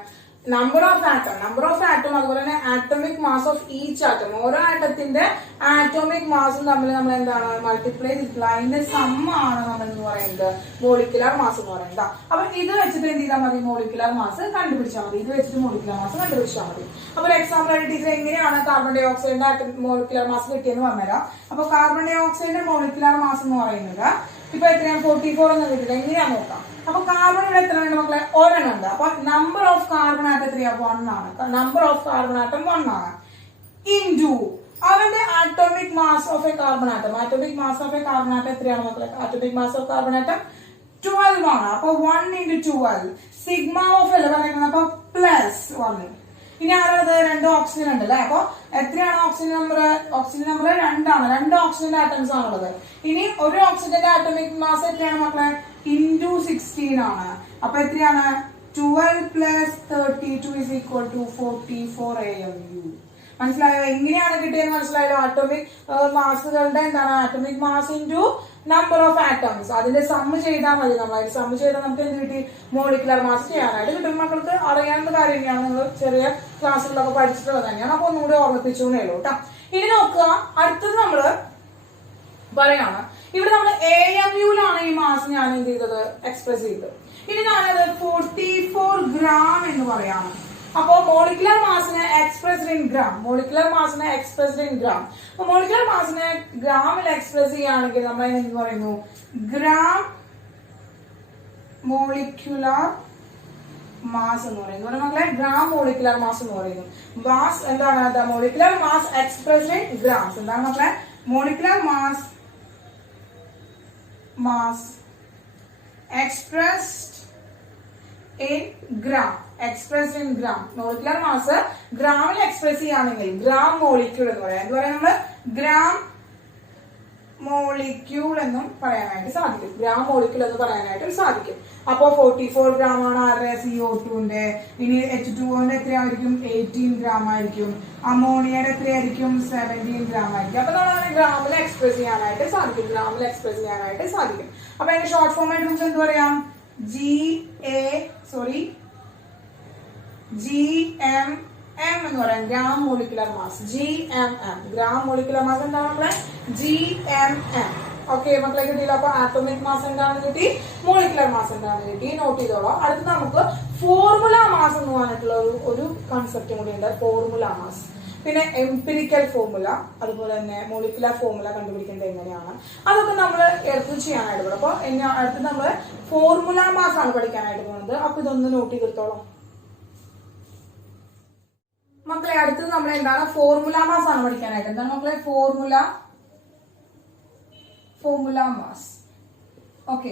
നമ്പർ ഓഫ് ആറ്റം അതുപോലെ തന്നെ atomic mass of each atom, ഓരോ ആറ്റത്തിന്റെ ആറ്റോമിക് മാസും തമ്മിൽ നമ്മൾ എന്താണ് മൾട്ടിപ്ലൈ ചെയ്തിട്ടുള്ള അതിന്റെ സമ്മാണ് നമ്മൾ എന്ന് പറയുന്നത് മോളിക്കുലർ മാസ് എന്ന് പറയുന്നത്. അപ്പൊ ഇത് വെച്ചിട്ട് എന്ത് ചെയ്താൽ മതി, മോളിക്കുലർ മാസ് കണ്ടുപിടിച്ചാൽ മതി. ഇത് വെച്ചിട്ട് മോളിക്കുലർ മാസ് കണ്ടുപിടിച്ചാൽ മതി. അപ്പൊ ഒരു എക്സാമ്പിൾ ആയിട്ട് ടീച്ചർ എങ്ങനെയാണ് കാർബൺ ഡൈ ഓക്സൈഡിന്റെ മോളിക്കുലർ മാസ് കിട്ടിയെന്ന് പറഞ്ഞുതരാം. അപ്പൊ കാർബൺ ഡൈ ഓക്സൈഡിന്റെ മോളിക്കുലർ മാസ് എന്ന് പറയുന്നത് ഇപ്പൊ എത്രയാണ് 44 എന്ന് കിട്ടില്ല. എങ്ങനെയാ നോക്കാം. അപ്പൊ കാർബൺ ഇവിടെ എത്ര ഉണ്ട് മക്കളെ, ഒരെണ്ണം ഉണ്ട്. അപ്പൊ നമ്പർ ഓഫ് കാർബൺ ആറ്റം എത്രയാ, 1 ആണ്. നമ്പർ ഓഫ് കാർബൺ ആറ്റം 1 ആണ്. ഇൻറ്റു അവന്റെ atomic mass of a carbon atom. Atomic mass of a carbon atom എത്രയാണ് മക്കളെ, atomic mass of carbon atom 12 ആണ്. അപ്പൊ 1 into 12 സിഗ്മ ഓഫ് അല്ല പറയുന്നത്. അപ്പൊ പ്ലസ് 1. ഇനി ആരാണത്, 2 ഓക്സിജൻ ഉണ്ട് അല്ലെ. അപ്പൊ എത്രയാണ് ഓക്സിജൻ നമ്പർ, ഓക്സിജൻ നമ്പർ 2 ആണ്. 2 ഓക്സിജന്റെ ആറ്റംസ് ആണുള്ളത്. ഇനി ഒരു ഓക്സിജന്റെ ആറ്റോമിക് മാസ് എത്രയാണ് മക്കളെ, ഇൻറ്റു 16 ആണ്. അപ്പൊ എത്രയാണ്, 12 plus 32 is equal to 44 AMU. മനസ്സിലായോ, എങ്ങനെയാണ് കിട്ടിയെന്ന് മനസ്സിലായല്ലോ. ആറ്റോമിക് മാസുകളുടെ എന്താണ് atomic mass into number of atoms, അതിന്റെ സമ്മ് ചെയ്താൽ മതി. നമ്മൾ സമ്മ് ചെയ്താൽ നമുക്ക് എന്ത് കിട്ടി, മോളിക്കുലർ മാസ് ചെയ്യാനായിട്ട് കിട്ടും. മക്കൾക്ക് അറിയാവുന്ന കാര്യം തന്നെയാണ്, നിങ്ങൾ ചെറിയ ക്ലാസ്സുകളിലൊക്കെ പഠിച്ചിട്ടുള്ളത് തന്നെയാണ്. അപ്പൊ ഒന്നുകൂടി ഓർമ്മിപ്പിച്ചോന്നേ ഉള്ളൂ കേട്ടോ. ഇനി നോക്കുക, അടുത്തത് നമ്മള് പറയാണ്, ഇവിടെ നമ്മൾ AMUലാണ് ഈ മാസ് ഞാൻ എന്ത് ചെയ്തത്, എക്സ്പ്രസ് ചെയ്തത്. ഇനി ഞാനത് 44 ഗ്രാം എന്ന് പറയാണ്. അപ്പോ മോളിക്കുലർ മാസിനെ എക്സ്പ്രസ്ഡ് ഇൻ ഗ്രാം, മോളിക്കുലർ മാസിനെ എക്സ്പ്രസ്ഡ് ഇൻ ഗ്രാം. അപ്പൊ മോളിക്കുലർ മാസിനെ ഗ്രാമിൽ എക്സ്പ്രസ് ചെയ്യുകയാണെങ്കിൽ നമ്മൾ എന്ത് പറയുന്നു, ഗ്രാം മോളിക്കുലർ മാസ് എന്ന് പറയുന്നു. മക്കളെ ഗ്രാം മോളിക്കുലർ മാസ് എന്ന് പറയുന്നു. മാസ് എന്താണ്, molecular mass expressed in grams. എന്താണ് മക്കളെ, molecular mass expressed in gram, expressed in gram. Molecular mass ഗ്രാമിൽ എക്സ്പ്രസ് ചെയ്യുകയാണെങ്കിൽ ഗ്രാം മോളിക്യൂൾ എന്ന് പറയാം. എന്ത് പറയാം നമ്മള്, ഗ്രാം മോളിക്യൂൾ എന്നും പറയാനായിട്ട് സാധിക്കും. ഗ്രാം മോളിക്യൂൾ എന്ന് പറയാനായിട്ട് സാധിക്കും. അപ്പോ 44 ഗ്രാം ആണ് ആരുടെ, CO2ന്റെ. ഇനി H2O എത്രയായിരിക്കും, 18 ഗ്രാം ആയിരിക്കും. അമോണിയയുടെ എത്രയായിരിക്കും, 17 ഗ്രാം ആയിരിക്കും. അപ്പൊ നമ്മൾ ഗ്രാമിൽ എക്സ്പ്രസ് ചെയ്യാനായിട്ട് സാധിക്കും, ഗ്രാമിൽ എക്സ്പ്രസ് ചെയ്യാനായിട്ട് സാധിക്കും. അപ്പൊ അതിന്റെ ഷോർട്ട് ഫോം ആയിട്ട് നമുക്ക് എന്ത് പറയാം, GMM എന്ന് പറയാം, gram molecular mass. GMM gram molecular mass എന്താണ് നമ്മളെ, GMM. ഓക്കെ മക്കളെ കിട്ടിയില്ല. അപ്പൊ ആറ്റോമിക് മാസ് എന്താണെന്ന് കിട്ടി, മോളിക്കുലർ മാസ് എന്താണെന്ന് കിട്ടി, നോട്ട് ചെയ്തോളാം. അടുത്ത് നമുക്ക് ഫോർമുല മാസ് എന്ന് പറഞ്ഞിട്ടുള്ള ഒരു കൺസെപ്റ്റും കൂടി ഉണ്ട്, ഫോർമുല മാസ്. പിന്നെ എംപിരിക്കൽ ഫോർമുല, അതുപോലെ തന്നെ മോളിക്കുലർ ഫോർമുല കണ്ടുപിടിക്കുന്നത് എങ്ങനെയാണ്, അതൊക്കെ നമ്മൾ എടുത്ത് ചെയ്യാനായിട്ട് പോകും. അപ്പൊ അടുത്ത് നമ്മൾ ഫോർമുല മാസ് ആണ് പഠിക്കാനായിട്ട് പോകുന്നത്. അപ്പൊ ഇതൊന്ന് നോട്ട് ചെയ്തെടുത്തോളാം മക്കളെ. അടുത്തത് നമ്മൾ എന്താണ്, ഫോർമുല മാസ് ആണ് പഠിക്കാനായിട്ട്. എന്താണ് മക്കളെ, ഫോർമുല മാസ്. ഓക്കെ,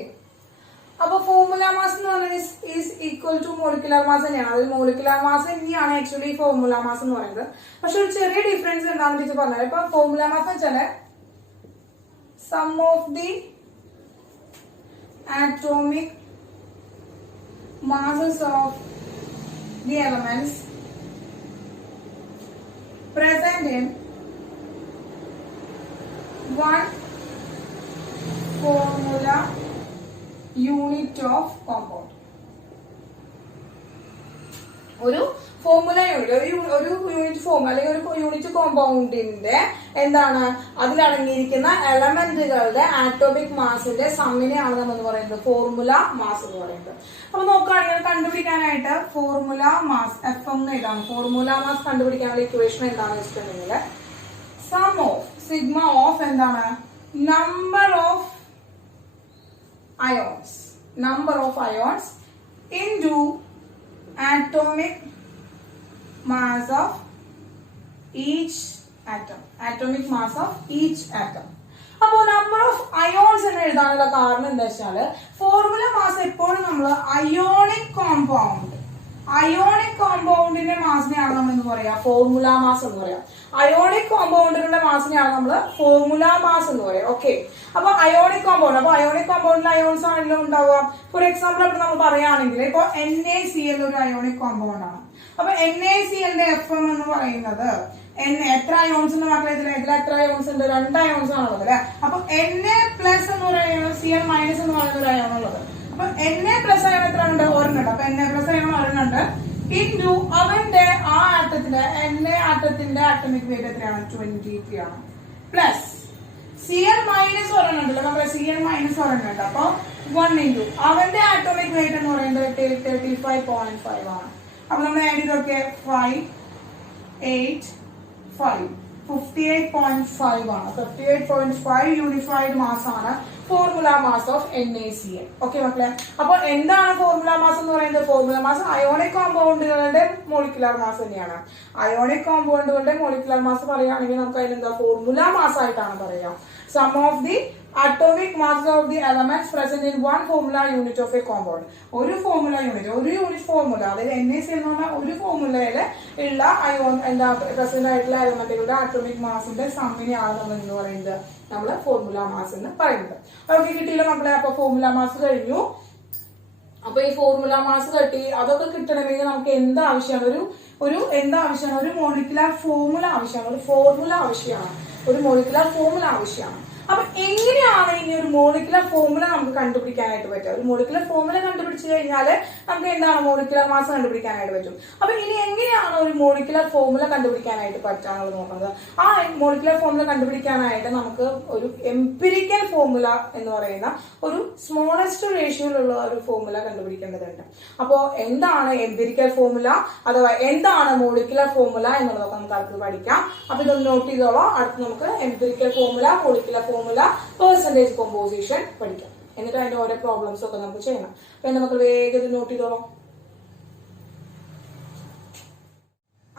അപ്പൊ ഫോർമുല മാസ് എന്ന് പറയുന്നത് is equal to molecular mass തന്നെയാണ്. അത് മോളിക്കുലർ മാസ് തന്നെയാണ് ആക്ച്വലി ഫോർമുല മാസ് എന്ന് പറയുന്നത്. പക്ഷെ ഒരു ചെറിയ ഡിഫറൻസ് എന്താണെന്ന് ടീച്ചർ പറഞ്ഞത്. ഇപ്പൊ ഫോർമുല മാസ് വെച്ചാല് sum of the atomic masses of the elements present in one formula unit of compound. ഒരു ഫോർമുല യൂണിറ്റ്, ഒരു യൂണിറ്റ് ഫോർമുല അല്ലെങ്കിൽ ഒരു യൂണിറ്റ് കോമ്പൗണ്ടിന്റെ എന്താണ് അതിലടങ്ങിയിരിക്കുന്ന എലമെന്റുകളുടെ ആറ്റോമിക് മാസിന്റെ സമ്മിനെയാണ് നമ്മൾ എന്ന് പറയുന്നത് ഫോർമുല മാസ് എന്ന് പറയുന്നത്. അപ്പൊ നോക്കുകയാണെങ്കിൽ കണ്ടുപിടിക്കാനായിട്ട് ഫോർമുല മാസ് FM ഇതാണ്. ഫോർമുല മാസ് കണ്ടുപിടിക്കാനുള്ള ഇക്വേഷൻ എന്താണെന്ന് വെച്ചിട്ടുണ്ടെങ്കിൽ സം ഓഫ് സിഗ്മ ഓഫ് എന്താണ് number of ions into atomic mass of each atom. അപ്പോ നമ്പർ ഓഫ് അയോൺസ് എന്ന് എഴുതാനുള്ള കാരണം എന്താ വെച്ചാല് ഫോർമുല മാസ് എപ്പോഴും നമ്മൾ അയോണിക് കോമ്പൗണ്ടിന്റെ മാസിനെയാണ് നമ്മൾ എന്ന് പറയാ ഫോർമുല മാസ് എന്ന് പറയാം. അയോണിക് കോമ്പൗണ്ടുകളുടെ മാസിനെയാണ് നമ്മൾ ഫോർമുല മാസ് എന്ന് പറയാം. ഓക്കെ, അപ്പൊ അയോണിക് കോമ്പൗണ്ടിൽ അയോൺസ് ആണല്ലോ ഉണ്ടാവുക. ഫോർ എക്സാമ്പിൾ അപ്പോൾ നമ്മൾ പറയുകയാണെങ്കിൽ ഇപ്പൊ NaCl ഒരു അയോണിക് കോമ്പൗണ്ട് ആണ്. അപ്പൊ NaClന്റെ FM എന്ന് പറയുന്നത് എത്ര അയോൺസ് ഉണ്ട് മക്കളെ, ഇതിൽ എത്ര അയോൺസ് ഉണ്ട്, 2 അയോൺസ് ആണുള്ളത് അല്ലെ. അപ്പൊ Na പ്ലസ് എന്ന് പറയുന്നത് Cl മൈനസ് എന്ന് പറയുന്ന ഒരു അയോൺ ഉള്ളത്. അപ്പൊ Na പ്ലസ് അയോൺ എത്ര ഉണ്ട്, ഒരെണ്ണുണ്ട്. അപ്പൊ Na പ്ലസ് അയോൺ ഒരെണ്ണുണ്ട്. ഇൻറ്റു അവന്റെ ആ ആറ്റത്തിന്റെ എന്റെ ആറ്റത്തിന്റെ ആറ്റമിക് വെയിറ്റ് എത്രയാണ് 23 ആണ് പ്ലസ് Cl മൈനസ് ഒരെണ്ണുണ്ടല്ലോ നമ്മുടെ Cl മൈനസ് ഒരെണ്ണുണ്ട് അപ്പൊ 1 ഇൻറ്റു അവന്റെ ആറ്റോമിക് വെയിറ്റ് എന്ന് പറയുന്നത് 35.5 ആണ് അപ്പൊ നമ്മൾ ആഡ് ചെയ്തൊക്കെ 5 8 5 58.5 ആണ് 58.5 യൂണിഫൈഡ് മാസ് ആണ് formula mass of NaCl. Okay മക്കളെ, അപ്പൊ എന്താണ് ഫോർമുല മാസ് എന്ന് പറയുന്നത്? ഫോർമുല മാസ് അയോണിക് കോമ്പൗണ്ടുകളുടെ മോളിക്കുലർ മാസ് തന്നെയാണ്. അയോണിക് കോമ്പൗണ്ടുകളുടെ മോളിക്കുലർ മാസ് പറയുകയാണെങ്കിൽ നമുക്ക് അതിനെന്താ ഫോർമുല മാസ് ആയിട്ടാണ് പറയാം. Sum of the atomic masses of the elements present in one formula unit of a compound. ഒരു ഫോർമുല യൂണിറ്റ്, ഒരു യൂണിറ്റ് ഫോർമുല, അതായത് NaCl എന്ന് പറഞ്ഞാൽ ഒരു ഫോർമുലയില് ഉള്ള അയോൺ എന്താ പ്രസന്റ് ആയിട്ടുള്ള എലമെന്റുകളുടെ ആറ്റോമിക് മാസിന്റെ സമ്മിനെയാണ് നമ്മൾ എന്ന് പറയുന്നത് നമ്മള് ഫോർമുല മാസ് എന്ന് പറയുന്നത്. അതൊക്കെ കിട്ടിയില്ല മക്കളെ. അപ്പൊ ഫോർമുല മാസ് കഴിഞ്ഞു. അപ്പൊ ഈ ഫോർമുല മാസ് കിട്ടി. അതൊക്കെ കിട്ടണമെങ്കിൽ നമുക്ക് എന്താവശ്യമാണ്? ഒരു എന്താവശ്യമാണ്? ഒരു മോളിക്കുലർ ഫോർമുല ആവശ്യമാണ്. ഒരു ഫോർമുല ആവശ്യമാണ്. ഒരു മോളിക്കുലർ ഫോർമുല ആവശ്യമാണ്. അപ്പൊ എങ്ങനെയാണ് ഇനി ഒരു മോളിക്കുലർ ഫോർമുല നമുക്ക് കണ്ടുപിടിക്കാനായിട്ട് പറ്റുക? ഒരു മോളിക്കുലർ ഫോർമുല കണ്ടുപിടിച്ചു കഴിഞ്ഞാൽ നമുക്ക് എന്താണ് മോളിക്കുലർ മാസ് കണ്ടുപിടിക്കാനായിട്ട് പറ്റും. അപ്പൊ ഇനി എങ്ങനെയാണ് ഒരു മോളിക്കുലർ ഫോർമുല കണ്ടുപിടിക്കാനായിട്ട് പറ്റാന്നുള്ളത് നോക്കുന്നത്? ആ മോളിക്കുലർ ഫോർമുല കണ്ടുപിടിക്കാനായിട്ട് നമുക്ക് ഒരു എംപിരിക്കൽ ഫോർമുല എന്ന് പറയുന്ന ഒരു സ്മോളസ്റ്റ് റേഷ്യോയിലുള്ള ഒരു ഫോർമുല കണ്ടുപിടിക്കേണ്ടതുണ്ട്. അപ്പോ എന്താണ് എംപിരിക്കൽ ഫോർമുല അഥവാ എന്താണ് മോളിക്കുലർ ഫോർമുല എന്നുള്ളതൊക്കെ നമുക്ക് അടുത്ത് പഠിക്കാം. അപ്പൊ ഇതൊന്ന് നോട്ട് ചെയ്തോളാം. അടുത്ത് നമുക്ക് empirical formula, molecular formula, percentage composition പഠിക്കാം. എന്നിട്ട് അതിന്റെ ഓരോ പ്രോബ്ലംസ് ഒക്കെ നമുക്ക് ചെയ്യണം. അപ്പൊ നമുക്ക് വേഗത്തിൽ നോട്ട് ചെയ്തോളാം.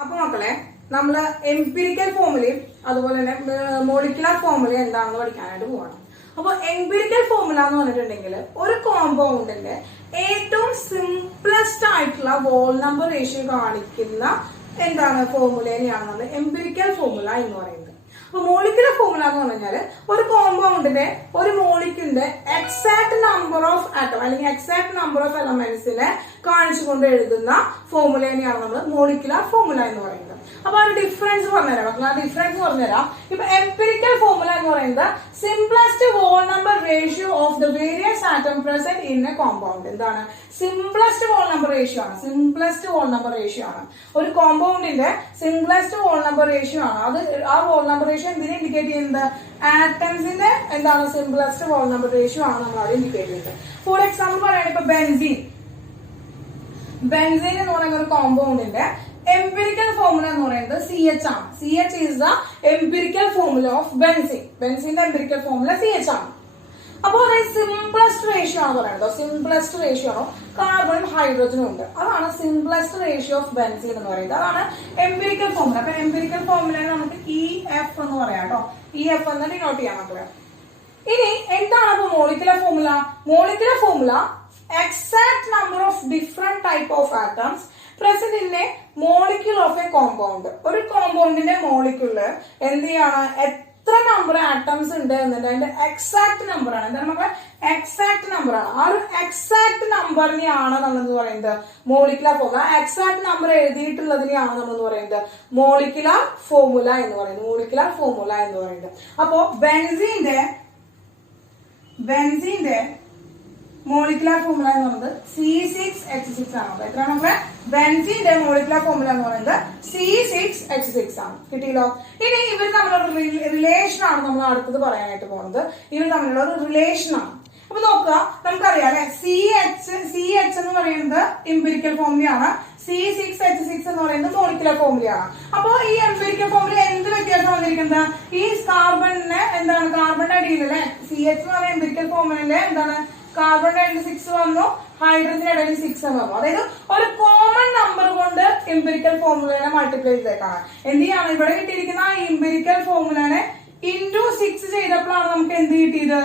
അപ്പൊ മക്കളെ, നമ്മള് എംപിരിക്കൽ ഫോർമുലയും അതുപോലെ തന്നെ മോളിക്കുലർ ഫോർമുലയും എന്താണെന്ന് പഠിക്കാനായിട്ട് പോകണം. അപ്പൊ എംപിരിക്കൽ ഫോർമുല എന്ന് പറഞ്ഞിട്ടുണ്ടെങ്കിൽ ഒരു കോമ്പൗണ്ടിന്റെ ഏറ്റവും സിംപ്ലസ്റ്റ് ആയിട്ടുള്ള വോൾ നമ്പർ റേഷ്യോ കാണിക്കുന്ന എന്താണ് ഫോർമുലയാണ് നമ്മൾ എംപിരിക്കൽ ഫോർമുല എന്ന് പറയുന്നത്. അപ്പൊ മോളിക്കുലർ ഫോർമുല എന്ന് പറഞ്ഞാല് ഒരു കോമ്പൗണ്ടിന്റെ ഒരു മോളിക്യൂളിന്റെ എക്സാക്ട് നമ്പർ ഓഫ് ആറ്റം അല്ലെങ്കിൽ എക്സാക്ട് നമ്പർ ഓഫ് എലമെന്റ്സിനെ കാണിച്ചുകൊണ്ട് എഴുതുന്ന ഫോർമുലയാണ് നമ്മൾ മോളിക്കുലർ ഫോർമുല എന്ന് പറയുന്നത്. അപ്പൊ ആ ഒരു ഡിഫറൻസ് പറഞ്ഞുതരാം മക്കളെ. ആ ഡിഫറൻസ് പറഞ്ഞുതരാം. ഇപ്പൊ എംപിരിക്കൽ ഫോർമുല എന്ന് പറയുന്നത് simplest wall number ratio of the various atom present in A compound. എന്താണ്? സിംപ്ലസ്റ്റ് വോൾ നമ്പർ റേഷ്യോ ആണ്. സിംപ്ലസ്റ്റ് വോൾ നമ്പർ റേഷ്യോ ആണ് ഒരു കോമ്പൗണ്ടിന്റെ സിംപ്ലസ്റ്റ് വോൾ നമ്പർ റേഷ്യോ ആണ്. അത് ആ വോൾ നമ്പർ റേഷ്യോ എന്തിനെ ഇൻഡിക്കേറ്റ് ചെയ്യുന്നത്? ആറ്റംസിന്റെ എന്താണ് സിംപ്ലസ്റ്റ് വോൾ നമ്പർ റേഷ്യോ ആണ് നമ്മൾ അവിടെ ഇൻഡിക്കേറ്റ് ചെയ്യുന്നത്. ഫോർ എക്സാമ്പിൾ പറയുകയാണെങ്കിൽ ഇപ്പൊ ബെൻസീൻ എന്ന് പറയുന്ന ഒരു കോമ്പൗണ്ടിന്റെ എംപിരിക്കൽ ഫോർമുല എന്ന് പറയുന്നത് CH ആണ്. CH is the empirical formula of benzene. ബെൻസീന്റെ എംപിരിക്കൽ ഫോർമുല CH ആണ്. അപ്പോൾ സിംപ്ലസ്റ്റ് റേഷ്യോ ആണ് പറയുന്നത്. സിംപ്ലസ്റ്റ് റേഷ്യോ ആണോ കാർബണും ഹൈഡ്രജനും ഉണ്ട്. അതാണ് സിംപ്ലസ്റ്റ് റേഷ്യോ ഓഫ് ബെൻസീൻ എന്ന് പറയുന്നത്. അതാണ് എംപിരിക്കൽ ഫോർമുല. അപ്പൊ എംപിരിക്കൽ ഫോർമുലയെ നമുക്ക് EF എന്ന് പറയാം കേട്ടോ. EF എന്ന് ഡിനോട്ട് ചെയ്യാൻ മക്കളെ. ഇനി എന്താണ് അപ്പൊ molecular formula? Molecular formula exact number of different type of atoms present in A molecule of A compound. ഒരു കോമ്പൗണ്ടിന്റെ മോളിക്യൂള് എന്ത് ചെയ്യാണ്? എത്ര നമ്പർ ആറ്റംസ് ഉണ്ട് എന്നുണ്ട് അതിന്റെ എക്സാക്ട് നമ്പർ ആണ്. എന്താണ് നമുക്ക് എക്സാക്ട് നമ്പർ ആണ്. ആ ഒരു എക്സാക്ട് നമ്പറിനെയാണ് നമ്മൾ പറയുന്നത് മോളിക്കുലർ ഫോർമുല. എക്സാക്ട് നമ്പർ എഴുതിയിട്ടുള്ളതിനെയാണ് നമ്മൾ പറയുന്നത് മോളിക്കുലർ ഫോർമുല എന്ന് പറയുന്നത്. മോളിക്കുലർ ഫോർമുല എന്ന് പറയുന്നത്. അപ്പോ ബെൻസീന്റെ മോളിക്കുലർ ഫോർമുല എന്ന് പറയുന്നത് C6H6 ആണ്. എത്രയാണ് നമ്മുടെ ബെൻസീന്റെ മോളിക്കുലർ ഫോർമുല എന്ന് പറയുന്നത് C6H6 ആണ്. കിട്ടിയല്ലോ. ഇനി ഇവർ തമ്മിലുള്ള റിലേഷൻ ആണ് നമ്മൾ അടുത്തത് പറയാനായിട്ട് പോകുന്നത്. ഇവർ തമ്മിലുള്ള ഒരു റിലേഷൻ ആണ്. അപ്പൊ നോക്കുക, നമുക്കറിയാം അല്ലെ, CH എന്ന് പറയുന്നത് എംപിരിക്കൽ ഫോർമുലയാണ്. C6H6 എന്ന് പറയുന്നത് മോളിക്കുലർ ഫോർമുലയാണ്. അപ്പൊ ഈ എംപിരിക്കൽ ഫോർമുല എന്ത് വ്യത്യാസം വന്നിരിക്കുന്നത്? ഈ കാർബണിന് എന്താണ് കാർബണിന്റെ അടിയിൽ അല്ലെ CH എന്ന് പറയുന്ന എംപിരിക്കൽ ഫോർമുലയിലെ എന്താണ് കാർബണിന്റെ അടിയിൽ 6 വന്നു, ഹൈഡ്രജന്റെ ഇടയിൽ 6 വന്നു. അതായത് ഒരു കോമൺ നമ്പർ കൊണ്ട് എംപിരിക്കൽ ഫോർമുലനെ മൾട്ടിപ്ലൈ ചെയ്തേക്കാണ്. എന്ത് ചെയ്യാണ്? ഇവിടെ കിട്ടിയിരിക്കുന്ന ആ എംപിരിക്കൽ ഫോർമുലനെ ഇൻറ്റു 6 ചെയ്തപ്പോഴാണ് നമുക്ക് എന്ത് കിട്ടിയത്?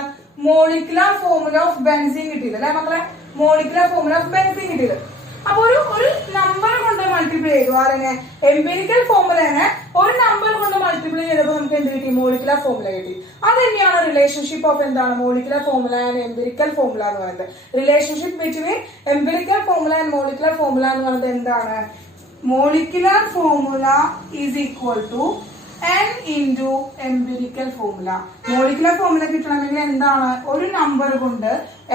മോളിക്കുലർ ഫോർമുല ഓഫ് ബെൻസീൻ കിട്ടിയത് അല്ലെ മക്കളെ? മോളിക്കുലർ ഫോർമുല ഓഫ് ബെൻസീൻ കിട്ടിയത്. അപ്പൊ ഒരു നമ്പർ കൊണ്ട് മൾട്ടിപ്ലൈ ചെയ്തു. ആരെന്നെ? എംപിരിക്കൽ ഫോർമുലനെ ഒരു നമ്പർ കൊണ്ട് മൾട്ടിപ്ലൈ ചെയ്തപ്പോൾ നമുക്ക് എന്ത് കിട്ടി? മോളിക്കുലർ ഫോർമുല കിട്ടി. അത് തന്നെയാണ് റിലേഷൻഷിപ്പ് ഓഫ് എന്താണ് molecular formula and empirical formula എന്ന് പറയുന്നത്. Relationship between empirical formula and molecular formula എന്ന് പറയുന്നത് എന്താണ്? Molecular formula is equal to N into empirical formula. Molecular formula കിട്ടണമെങ്കിൽ എന്താണ്? ഒരു നമ്പർ കൊണ്ട്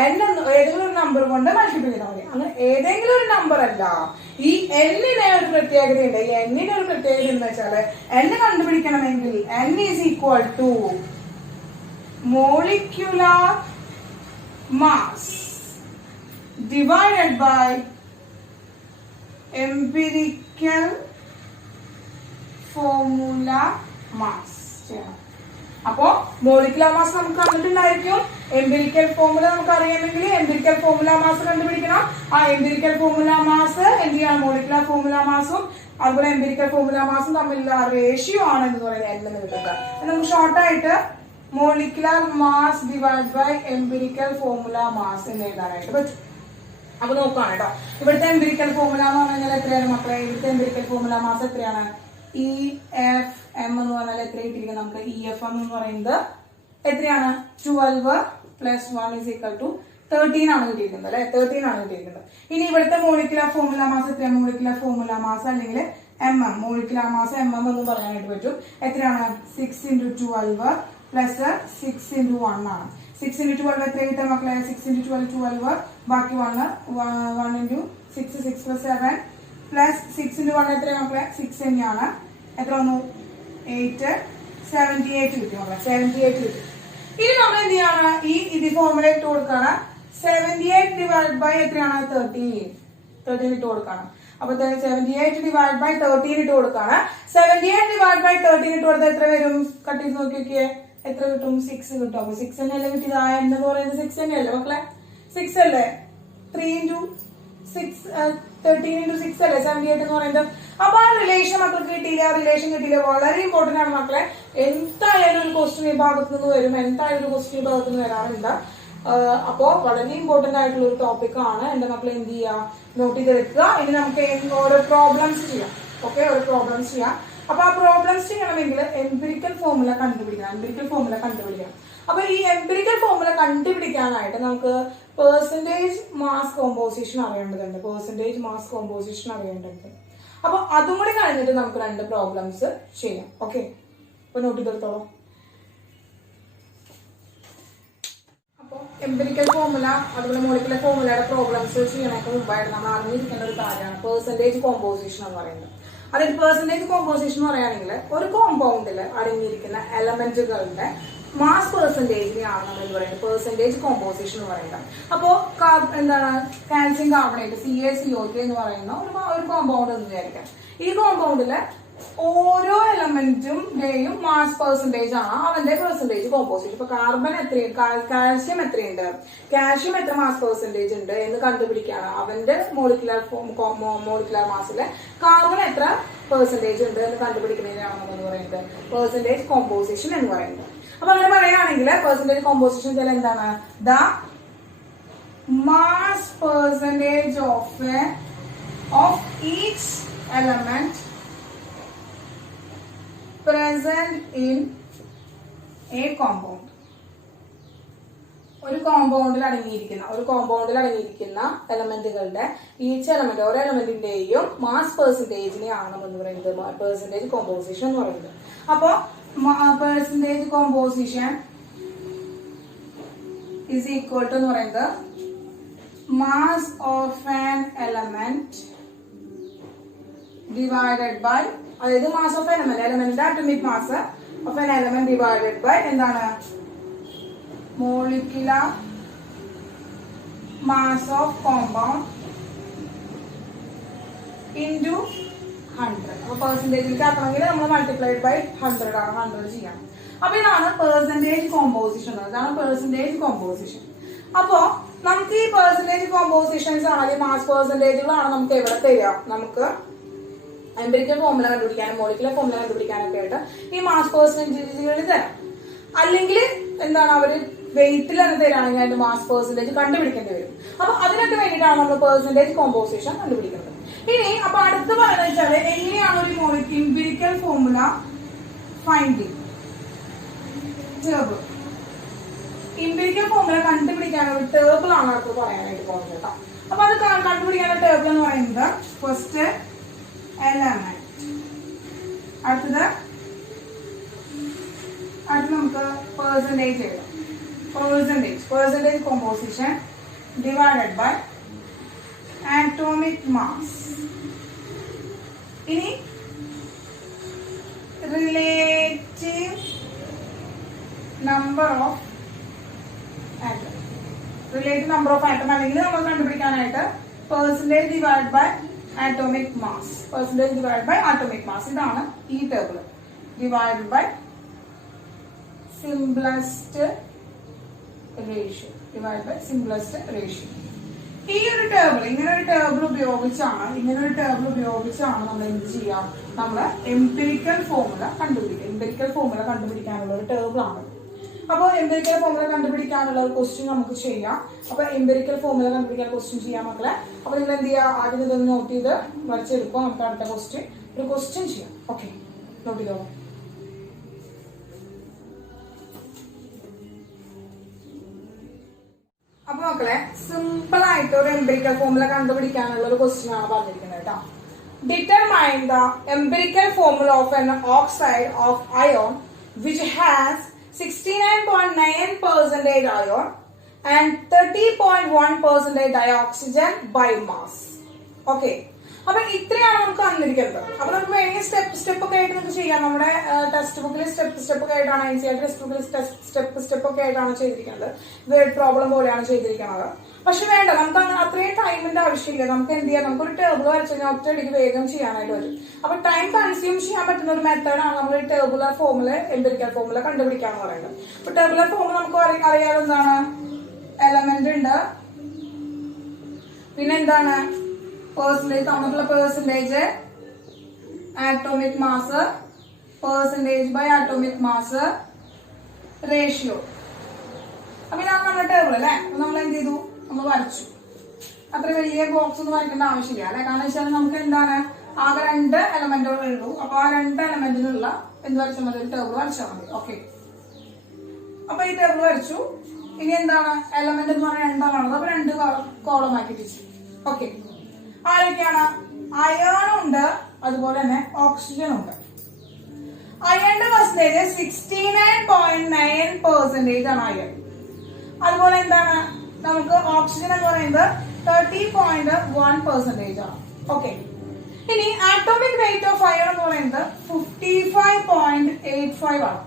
ഏതെങ്കിലും ഒരു നമ്പർ കൊണ്ട് മൾട്ടിപ്ലൈ ചെയ്താൽ മതി. അങ്ങനെ ഏതെങ്കിലും ഒരു നമ്പർ അല്ല, ഈ എന്നിനെ ഒരു പ്രത്യേകതയുണ്ട്. ഈ എന്നിന്റെ ഒരു പ്രത്യേകത എന്ന് വെച്ചാല് n കണ്ടുപിടിക്കണമെങ്കിൽ n is equal to molecular mass divided by empirical formula mass ചെയ്യണം. അപ്പോ മോളിക്കുലർ മാസ് നമുക്ക് കണ്ടിട്ടുണ്ടായിരിക്കും. എംപിരിക്കൽ ഫോർമുല നമുക്ക് അറിയാമെങ്കിൽ എംപിരിക്കൽ ഫോർമുല മാസ് കണ്ടുപിടിക്കണം. ആ എംപിരിക്കൽ ഫോർമുല മാസ് എന്ത് ചെയ്യണം? മോളിക്കുലർ ഫോർമുല മാസും അതുപോലെ എംപിരിക്കൽ ഫോർമുല മാസും തമ്മിലുള്ള റേഷ്യോ ആണ് എന്ന് പറയുന്നത് n എന്ന് കിട്ടുക. നമുക്ക് ഷോർട്ടായിട്ട് molecular mass divide by empirical formula mass എന്ന് എഴുതാനായിട്ട് പറ്റും. അപ്പൊ നോക്കുകയാണ് കേട്ടോ. ഇവിടുത്തെ എംപിരിക്കൽ ഫോർമുല എന്ന് പറഞ്ഞാൽ എത്രയാണ് മക്കളെ? ഇവിടുത്തെ എംപിരിക്കൽ ഫോർമുല മാസ് എത്രയാണ്? EFM എന്ന് പറഞ്ഞാൽ എത്ര കിട്ടിയിരിക്കുന്നത് നമുക്ക്? EFM എന്ന് പറയുന്നത് എത്രയാണ്? 12 + 1 = 13 ആണ് കിട്ടിയിരിക്കുന്നത് അല്ലെ? 13 ആണ് കിട്ടിയിരിക്കുന്നത്. ഇനി ഇവിടുത്തെ മോളിക്കുലർ ഫോർമുല മാസ് എത്രയാണ്? മോളിക്കുലർ ഫോർമുല മാസ് അല്ലെങ്കിൽ MM, മോളിക്കുലർ മാസ് MM എന്ന് പറയാനായിട്ട് പറ്റും. എത്രയാണ്? 6 × 12 + 6 × 1 ആണ്. 6 × 12 എത്ര കിട്ടും മക്കളെ? 6 × 12 12, ബാക്കി 1 × 6 6 + 7 പ്ലസ് 6 × 1 എത്രയാണ് മക്കളെ? 6 തന്നെയാണ്. എത്ര വന്നു? 8, 78 കിട്ടി മക്കളെ. 78 കിട്ടി. ഇനി നമ്മൾ എന്ത് ചെയ്യാണ്? ഈ ഫോർമുല ഇട്ട് കൊടുക്കാണ്. 78 ഡിവൈഡ് ബൈ എത്രയാണ്? 13 ഇട്ട് കൊടുക്കാണ്. അപ്പൊ 78 ഡിവൈഡ് ബൈ 13 ഇട്ട് കൊടുക്കാണ്. 78 ഡിവൈഡ് ബൈ 13 ഇട്ട് കൊടുത്താൽ എത്ര വരും? കട്ട് ചെയ്ത് നോക്കി നോക്കിയേ, എത്ര കിട്ടും? 6 കിട്ടും. അപ്പൊ 6 തന്നെയല്ലേ കിട്ടിയത്? എന്ന് പറയുന്നത് 6 തന്നെയല്ലേ മക്കളെ? 6 അല്ലേ? 3 × 6 13 × 6 അല്ലേ 78 എന്ന് പറയുന്നത്. അപ്പൊ ആ റിലേഷൻ മക്കൾക്ക് കിട്ടിയില്ല. റിലേഷൻ കിട്ടിയില്ല. വളരെ ഇമ്പോർട്ടന്റ് ആണ് മക്കളെ. എന്തായാലും ഒരു ക്വസ്റ്റ്യൻ ഈ ഭാഗത്ത് നിന്ന് വരും. എന്തായാലും ഒരു ക്വസ്റ്റ്യൻ ഈ ഭാഗത്ത് നിന്ന് വരാറുണ്ട്. അപ്പോ വളരെ ഇമ്പോർട്ടന്റ് ആയിട്ടുള്ള ഒരു ടോപ്പിക് ആണ്. എന്റെ മക്കളെ എന്ത് ചെയ്യുക? നോട്ട് ചെയ്തെടുക്കുക. ഇനി നമുക്ക് ഓരോ പ്രോബ്ലംസ് ചെയ്യാം. ഓക്കെ, ഓരോ പ്രോബ്ലംസ് ചെയ്യാം. അപ്പൊ ആ പ്രോബ്ലംസ് ചെയ്യണമെങ്കിൽ എംപിരിക്കൽ ഫോർമുല കണ്ടുപിടിക്കണം. അപ്പൊ ഈ എംപിരിക്കൽ ഫോർമുല കണ്ടുപിടിക്കാനായിട്ട് നമുക്ക് പെർസെന്റേജ് മാസ് കോമ്പോസിഷൻ അറിയേണ്ടതുണ്ട്. അപ്പൊ അതും കൂടി കഴിഞ്ഞിട്ട് നമുക്ക് 2 പ്രോബ്ലംസ് ചെയ്യാം. ഓക്കെ, അപ്പൊ നോട്ട് ചെയ്തെടുത്തോളൂ. അപ്പോൾ എംപിരിക്കൽ ഫോർമുല അതുപോലെ മോളിക്കുലർ ഫോർമുലയുടെ പ്രോബ്ലംസ് ചെയ്യണേക്ക് മുമ്പായിട്ട് നമ്മൾ അറിഞ്ഞിരിക്കേണ്ട ഒരു കാര്യമാണ് പെർസെന്റേജ് കോമ്പോസിഷൻ എന്ന് പറയുന്നത്. അതായത് പെർസെന്റേജ് കോമ്പോസിഷൻ എന്ന് പറയുകയാണെങ്കിൽ ഒരു കോമ്പൗണ്ടിൽ അടങ്ങിയിരിക്കുന്ന എലമെന്റുകളുടെ മാസ് പെർസെന്റേജിനെയാണ് നമ്മൾ എന്ത് പറയുന്നത്? പെർസെന്റേജ് കോമ്പോസിഷൻ എന്ന് പറയുന്നത്. അപ്പോ എന്താണ്? കാൽസ്യം കാർബണേറ്റ് CaCO3 എന്ന് പറയുന്ന ഒരു കോമ്പൗണ്ട് എന്ന് വിചാരിക്കാം. ഈ കോമ്പൗണ്ടില് ഓരോ എലമെന്റിന്റെയും മാസ് പെർസെന്റേജ് ആണ് അവന്റെ പെർസെന്റേജ് കോമ്പോസിഷൻ. ഇപ്പൊ കാർബൺ കാൽസ്യം എത്രയുണ്ട്, കാൽസ്യം എത്ര മാസ് പെർസെന്റേജ് ഉണ്ട് എന്ന് കണ്ടുപിടിക്കാണ് അവന്റെ മോളിക്കുലർ മാസിലെ കാർബൺ എത്ര പെർസെന്റേജ് ഉണ്ട് എന്ന് കണ്ടുപിടിക്കുന്നതിനാണ് നമ്മൾ പറയുന്നത് പെർസെന്റേജ് കോമ്പോസിഷൻ എന്ന് പറയുന്നത്. അപ്പൊ അങ്ങനെ പറയുകയാണെങ്കിൽ പെർസെന്റേജ് കോമ്പോസിഷൻ ചില എന്താണ്? The mass percentage of each element present in a compound. ഒരു കോമ്പൗണ്ടിൽ അടങ്ങിയിരിക്കുന്ന എലമെന്റുകളുടെ ഈച്ച് എലമെന്റ് ഓരോ എലമെന്റിന്റെയും മാസ് പെർസെന്റേജിനെയാണ് എന്ന് പറയുന്നത് പെർസെന്റേജ് കോമ്പോസിഷൻ എന്ന് പറയുന്നത്. അപ്പോ percentage composition is equal to എന്ന് പറയുന്നത് mass of an element divided by, അതായത് മാസ് ഓഫ് എലമെന്റിന്റെ atomic mass of an element divided by എന്താണ്? Molecular mass of compound into 100. അപ്പൊ പെർസെന്റേജിലേക്ക് ആക്കണമെങ്കിൽ നമ്മൾ മൾട്ടിപ്ലൈഡ് ബൈ 100 ആണ്. 100 ചെയ്യണം. അപ്പൊ ഇതാണ് പെർസെന്റേജ് കോമ്പോസിഷൻ. ഇതാണ് പെർസെന്റേജ് കോമ്പോസിഷൻ. അപ്പോ നമുക്ക് ഈ പെർസെന്റേജ് കോമ്പോസിഷൻസ് ആണെങ്കിൽ മാസ് പെർസെന്റേജുകളാണ് നമുക്ക് എവിടെ തരിക? നമുക്ക് എംപിരിക്കൽ ഫോർമുല കണ്ടുപിടിക്കാനും മോളിക്കുലർ ഫോർമുല കണ്ടുപിടിക്കാനൊക്കെ ആയിട്ട് ഈ മാസ് പെർസെന്റേജുകൾ തരാം. അല്ലെങ്കിൽ എന്താണ് അവര് വെയിറ്റിൽ തന്നെ തരാണെങ്കിൽ അതിന്റെ മാസ് പെർസെന്റേജ് കണ്ടുപിടിക്കേണ്ടി വരും. അപ്പൊ അതിനൊക്കെ വേണ്ടിയിട്ടാണ് നമ്മൾ പെർസെന്റേജ് കോമ്പോസിഷൻ കണ്ടുപിടിക്കുന്നത്. ഇനി അപ്പൊ അടുത്ത് പറയുന്നത് വെച്ചാല് എങ്ങനെയാണ് ഒരു empirical formula finding table. Empirical formula കണ്ടുപിടിക്കാനുള്ള ടേബിൾ ആണ് അടുത്ത് പറയാനായിട്ട് പോകുന്നത് കേട്ടോ. അപ്പൊ അത് കണ്ടുപിടിക്കാനുള്ള ടേബിൾ എന്ന് പറയുന്നത് ഫസ്റ്റ് എലമെന്റ്, അടുത്തത് നമുക്ക് പെർസെന്റേജ് എഴുതാം. percentage composition divided by atomic mass. ഇനി relative number of atom. Relative number of atom അല്ലെങ്കിൽ നമ്മൾ കണ്ടുപിടിക്കാനായിട്ട് percentage divided by atomic mass. Percentage divided by atomic mass. ഇതാണ് ഈ table. Divided by simplest ratio. Divided by simplest ratio. ഈ ഒരു table ഇങ്ങനെ ഒരു ടേബിൾ ഉപയോഗിച്ചാണ് നമ്മൾ എന്ത് ചെയ്യാം, നമ്മൾ എംപിരിക്കൽ ഫോർമുല കണ്ടുപിടിക്കാനുള്ള ഒരു ടേബിൾ ആണ്. അപ്പോൾ എംപിരിക്കൽ ഫോർമുല കണ്ടുപിടിക്കാനുള്ള ഒരു ക്വസ്റ്റ്യൻ നമുക്ക് ചെയ്യാം. അപ്പൊ എംപിരിക്കൽ ഫോർമുല കണ്ടുപിടിക്കാൻ ക്വസ്റ്റ്യൻ ചെയ്യാം മക്കളെ. അപ്പൊ നിങ്ങൾ എന്ത് ചെയ്യുക, ആദ്യം ഇതൊന്ന് നോട്ട് ചെയ്ത് വരച്ചെടുക്കുക. നമുക്ക് അടുത്ത ഒരു ക്വസ്റ്റ്യൻ ചെയ്യാം. ഓക്കെ, നോട്ട് ചെയ്തോ. അപ്പൊ മക്കളെ, സിമ്പിൾ ആയിട്ട് ഒരു എംപിരിക്കൽ ഫോർമുല കണ്ടുപിടിക്കാനുള്ള ഒരു ക്വസ്റ്റ്യൻ ആണ് പറഞ്ഞിരിക്കുന്നത് കേട്ടോ. Determine the empirical formula of N oxide of ion which has 69.9% iron and 30.1% dioxygen by mass. Okay. അപ്പൊ ഇത്രയാണ് നമുക്ക് തന്നിരിക്കുന്നത്. അപ്പൊ നമുക്ക് വേണമെങ്കിൽ സ്റ്റെപ്പ് ഒക്കെ ആയിട്ട് നമുക്ക് ചെയ്യാം. നമ്മുടെ ടെക്സ്റ്റ് ബുക്കിൽ സ്റ്റെപ്പ് ഒക്കെ ആയിട്ടാണ്, NCERT ടെക്സ്റ്റ് ബുക്കിൽ സ്റ്റെപ്പ് ഒക്കെ ആയിട്ടാണ് ചെയ്തിരിക്കുന്നത്. വേർഡ് പ്രോബ്ലം പോലെയാണ് ചെയ്തിരിക്കുന്നത്. പക്ഷെ വേണ്ട, നമുക്ക് അങ്ങനെ അത്രയും ടൈമിന്റെ ആവശ്യമില്ല. നമുക്ക് എന്ത് ചെയ്യാം, നമുക്കൊരു ടേബിൾ വരച്ചു കഴിഞ്ഞാൽ ഒറ്റയടിക്ക് വേഗം ചെയ്യാനായിട്ട് വരും. അപ്പൊ ടൈം കൺസ്യൂം ചെയ്യാൻ പറ്റുന്ന ഒരു മെത്തേഡാണ് നമ്മൾ ടേബുലർ ഫോമുല, എംപിരിക്കൽ ഫോമുല കണ്ടുപിടിക്കാന്ന് പറയുന്നത്. അപ്പൊ ടേബുലർ ഫോമുല നമുക്ക് അറിയാതെ എന്താണ്, എലമെന്റ് ഉണ്ട്, പിന്നെ എന്താണ് പെർസെന്റേജ്, തന്നിട്ടുള്ള percentage, atomic mass, percentage by atomic mass, ratio. അപ്പൊ ഇതാണ് നമ്മുടെ ടേബിൾ അല്ലെ. നമ്മൾ എന്ത് ചെയ്തു, നമ്മൾ വരച്ചു. അത്ര വലിയ ബോക്സ് ഒന്നും വരയ്ക്കേണ്ട ആവശ്യമില്ല അല്ലെ. കാരണം വെച്ചാൽ നമുക്ക് എന്താണ്, ആകെ 2 എലമെന്റുകളേ ഉള്ളൂ. അപ്പൊ ആ 2 എലമെന്റിനുള്ള എന്ത് വരച്ചാൽ മതി, ഒരു ടേബിൾ വരച്ചാൽ മതി. ഓക്കെ, അപ്പൊ ഈ ടേബിൾ വരച്ചു. ഇനി എന്താണ്, എലമെന്റ് എന്ന് പറഞ്ഞാൽ 2 ആണത്. അപ്പൊ 2 കോളം ആക്കി തിരിച്ചു. ഓക്കെ, ആരൊക്കെയാണ്, അയൺ ഉണ്ട്, അതുപോലെ തന്നെ ഓക്സിജൻ ഉണ്ട്. അയണിന്റെ പെർസെന്റേജ് 69.9% ആണ് അയൺ. അതുപോലെ എന്താണ്, നമുക്ക് ഓക്സിജൻ എന്ന് പറയുന്നത് 30.1% ആണ്. ഓക്കെ, ഇനി ആറ്റോമിക് വെയിറ്റ് ഓഫ് അയൺ എന്ന് പറയുന്നത് 55.85 ആണ്.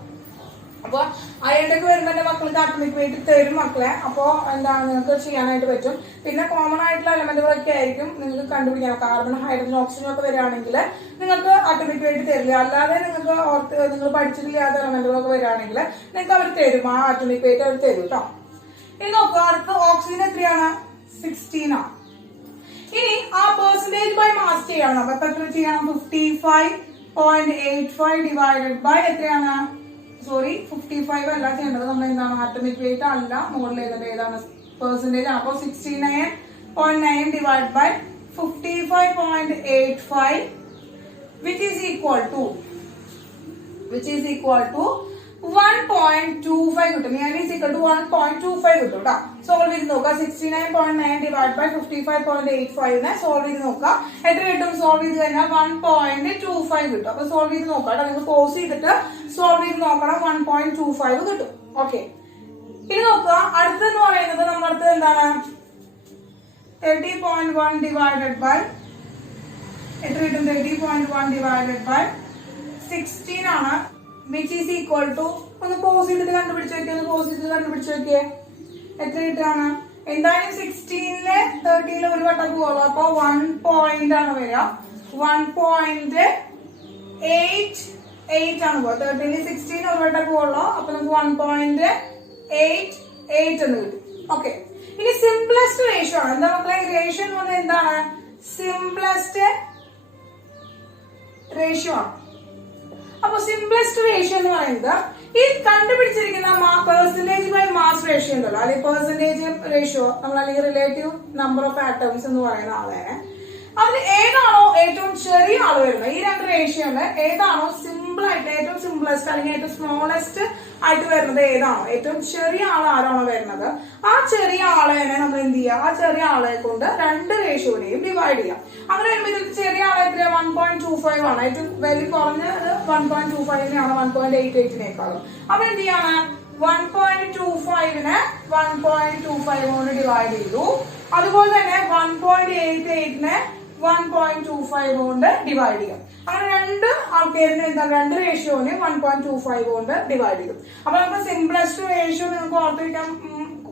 അപ്പൊ അയണിലേക്ക് വരുമ്പോ എന്റെ മക്കൾക്ക് ആറ്റോമിക് വെയിറ്റ് തരും മക്കളെ. അപ്പോ എന്താണ്, നിങ്ങൾക്ക് ചെയ്യാനായിട്ട് പറ്റും. പിന്നെ കോമൺ ആയിട്ടുള്ള എലമെന്റുകളൊക്കെ ആയിരിക്കും നിങ്ങൾക്ക് കണ്ടുപിടിക്കാൻ. കാർബൺ, ഹൈഡ്രജൻ, ഓക്സിജൻ ഒക്കെ വരികയാണെങ്കിൽ നിങ്ങൾക്ക് ആറ്റോമിക് വെയിറ്റ് തരില്ല. അല്ലാതെ നിങ്ങൾക്ക് നിങ്ങൾ പഠിച്ചിട്ടില്ലാത്ത എലമെന്റുകളൊക്കെ വരികയാണെങ്കിൽ നിങ്ങൾക്ക് അവർ തരും, ആ ആറ്റോമിക് വെയിറ്റ് അവർ തരും കേട്ടോ. ഇനി നോക്കുക, അടുത്ത് ഓക്സിജൻ എത്രയാണ്, 16 ആണ്. ഇനി ആ പെർസെന്റേജ് ബൈ മാസ് ചെയ്യണം. അപ്പൊ എത്ര ചെയ്യണം, 55.85 ഡിവൈഡഡ് ബൈ എത്രയാണ്, സോറി 55 അല്ല ചെയ്യേണ്ടത്, നമ്മൾ എന്താണ് ആറ്റോമിക് വെയിറ്റ് അല്ല മുകളിൽ എഴുതേണ്ടത്, ഏതാണ് പെർസെന്റേജ്. അപ്പൊ 69.9 divide by 55.85 which is equal to 1.25 കിട്ടും. ഞാൻ ഈസ് ഈക്വൽ ടു 1.25 കിട്ടും കേട്ടോ. സോൾവ് ചെയ്ത് നോക്കുക. 69.9 ഡിവൈഡ് ബൈ 55.85 സോൾവ് ചെയ്ത് നോക്കുക. എത്ര കിട്ടും, സോൾവ് ചെയ്ത് കഴിഞ്ഞാൽ 1.25 കിട്ടും. അപ്പൊ സോൾവ് ചെയ്ത് നോക്കാം കേട്ടോ. നിങ്ങൾ പോസ് ചെയ്തിട്ട് സോൾവ് ചെയ്ത് നോക്കണം. 1.25 കിട്ടും. ഓക്കെ, ഇനി നോക്കുക, അടുത്തെന്ന് പറയുന്നത് നമ്മുടെ അടുത്ത് എന്താണ്, 30.1 ഡിവൈഡഡ് ബൈ എത്ര കിട്ടും, 30.1 ഡിവൈഡഡ് ബൈ 16 ആണ്. which is equal to, ഒന്ന് പോസ് ചെയ്തിട്ട് കണ്ടുപിടിച്ച് നോക്കിയേ, എത്ര കിട്ടാണ്. എന്തായാലും 16-ലെ 30-ലെ ഒരു വട്ടം പോകുള്ളൂ. അപ്പൊ 1 പോയിന്റ് ആണ് വരിക. 1.88 ആണ് പോകുക. 30-ല് 16 ഒരു വട്ടം പോകുള്ളൂ. അപ്പൊ നമുക്ക് 1.88 എന്ന് കിട്ടും. ഓക്കെ, ഇനി സിംപ്ലസ്റ്റ് റേഷ്യോ ആണ്. എന്താ മക്കളെ, റേഷ്യോ എന്ന് പറഞ്ഞാൽ എന്താണ്, സിംപ്ലസ്റ്റ് റേഷ്യോ ആണ്. അപ്പൊ സിംപ്ലസ്റ്റ് റേഷ്യോ എന്ന് പറയുന്നത് ഈ കണ്ടുപിടിച്ചിരിക്കുന്ന പെർസെന്റേജ് ബൈ മാസ് റേഷ്യോ ഉണ്ടല്ലോ, അല്ലെങ്കിൽ പെർസെന്റേജ് റേഷ്യോ, നമ്മൾ അല്ലെങ്കിൽ റിലേറ്റീവ് നമ്പർ ഓഫ് ആറ്റംസ് എന്ന് പറയുന്ന ആളെ, അതിൽ ഏതാണോ ഏറ്റവും ചെറിയ ആള് വരുന്നത്, ഈ 2 റേഷ്യോയില് ഏതാണോ സിമ്പിൾ ആയിട്ട്, ഏറ്റവും സിംപ്ലസ്റ്റ് അല്ലെങ്കിൽ ഏറ്റവും സ്മോളസ്റ്റ് ആയിട്ട് വരുന്നത് ഏതാണോ, ഏറ്റവും ചെറിയ ആൾ ആരാണോ വരുന്നത്, ആ ചെറിയ ആളെ തന്നെ നമ്മൾ എന്ത് ചെയ്യുക, ആ ചെറിയ ആളെ കൊണ്ട് 2 റേഷ്യോനെയും ഡിവൈഡ് ചെയ്യാം. അങ്ങനെ വരുമ്പോൾ ഇതിൽ ചെറിയ ആളെ എത്ര, 1.25 ആണ്. ഏറ്റവും വലിയ കുറഞ്ഞത് 1.25 1.88 അപ്പൊ എന്ത് ചെയ്യാണ്, 1.25 5നെ 1.25 കൊണ്ട് ഡിവൈഡ് ചെയ്തു. അതുപോലെ തന്നെ 1.88നെ 1.25 കൊണ്ട് ഡിവൈഡ് ചെയ്യും. അങ്ങനെ രണ്ട് ആൾക്കാരിന് എന്താ രണ്ട് റേഷ്യോന് 1.25 കൊണ്ട് ഡിവൈഡ് ചെയ്തു. അപ്പൊ നമുക്ക് സിംപ്ലസ്റ്റ് റേഷ്യോ നിങ്ങൾക്ക് ഓർത്തിരിക്കാൻ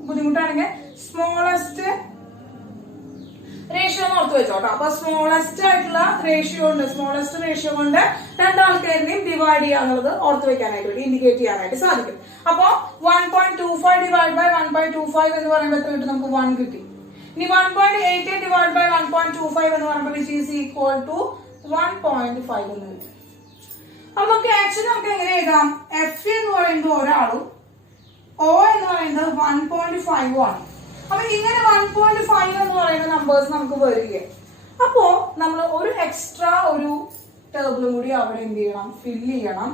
ബുദ്ധിമുട്ടാണെങ്കിൽ സ്മോളസ്റ്റ് റേഷ്യോ ഓർത്ത് വെച്ചോട്ടോ. അപ്പൊ സ്മോളസ്റ്റ് ആയിട്ടുള്ള സ്മോളസ്റ്റ് റേഷ്യോ കൊണ്ട് രണ്ടാൾക്കാരിനെയും ഡിവൈഡ് ചെയ്യാന്നുള്ളത് ഓർത്ത് വെക്കാനായിട്ട് വേണ്ടി ഇൻഡിക്കേറ്റ് ചെയ്യാനായിട്ട് സാധിക്കും. അപ്പൊ 1.25 ഡിവൈഡ് ബൈ 1.25 എന്ന് പറയുമ്പോൾ എത്ര കിട്ടും? നമുക്ക് 1 കിട്ടി. ഇനി 1.88 ഡിവൈഡ് ബൈ 1.25 എന്ന് പറയുമ്പോൾ വിച്ച് ഈസ് ഈക്വൽ ടു 1.5 എന്ന് കിട്ടും. അപ്പൊ നമുക്ക് ആക്ച്വലി നമുക്ക് എങ്ങനെ എഴുതാം? എഫ് എന്ന് പറയുന്നത് ഒരാളും ഒ എന്ന് പറയുന്നത് 1.5 ആണ്. അപ്പൊ ഇങ്ങനെ 1.5 എന്ന് പറയുന്ന നമ്പേഴ്സ് നമുക്ക് വരിക. അപ്പോ നമ്മൾ ഒരു എക്സ്ട്രാ ഒരു ടേബിളും കൂടി അവിടെ എന്ത് ചെയ്യണം? ഫില്ല് ചെയ്യണം.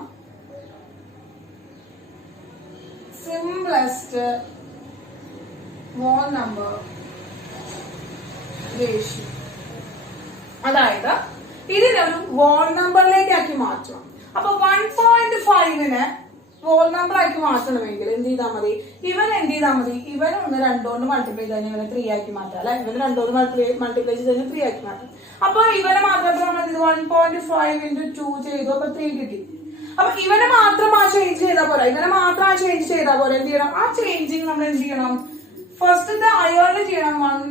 സിംപ്ലസ്റ്റ് വോൾ നമ്പർ റേഷ്യോ, അതായത് ഇതിനൊരു വോൾ നമ്പറിലേക്കാക്കി മാറ്റണം. അപ്പൊ 1.5നെ വോൾ നമ്പർ ആക്കി മാറ്റണമെങ്കിൽ എന്ത് ചെയ്താൽ മതി? ഇവൻ എന്ത് ചെയ്താൽ മതി? ഇവൻ 2 കൊണ്ട് മൾട്ടിപ്ലൈ ചെയ്ത് ഇവനെ 3 ആക്കി മാറ്റാം അല്ലെ? ഇവന് 2 കൊണ്ട് മൾട്ടിപ്ലൈ ചെയ്ത് 3 ആക്കി മാറ്റാം. അപ്പൊ ഇവനെ മാത്രം നമ്മൾ 1.5 into 2 ചെയ്തു. അപ്പൊ 3 കിട്ടി. അപ്പൊ ഇവനെ മാത്രം ആ ചേഞ്ച് ചെയ്താൽ പോരാ. ഇവനെ മാത്രം ആ ചേഞ്ച് ചെയ്താൽ പോരാ. എന്ത് ചെയ്യണം? ആ ചേഞ്ചിങ് നമ്മൾ എന്ത് ചെയ്യണം? ഫസ്റ്റത്തെ അയാളിൽ ചെയ്യണം. 1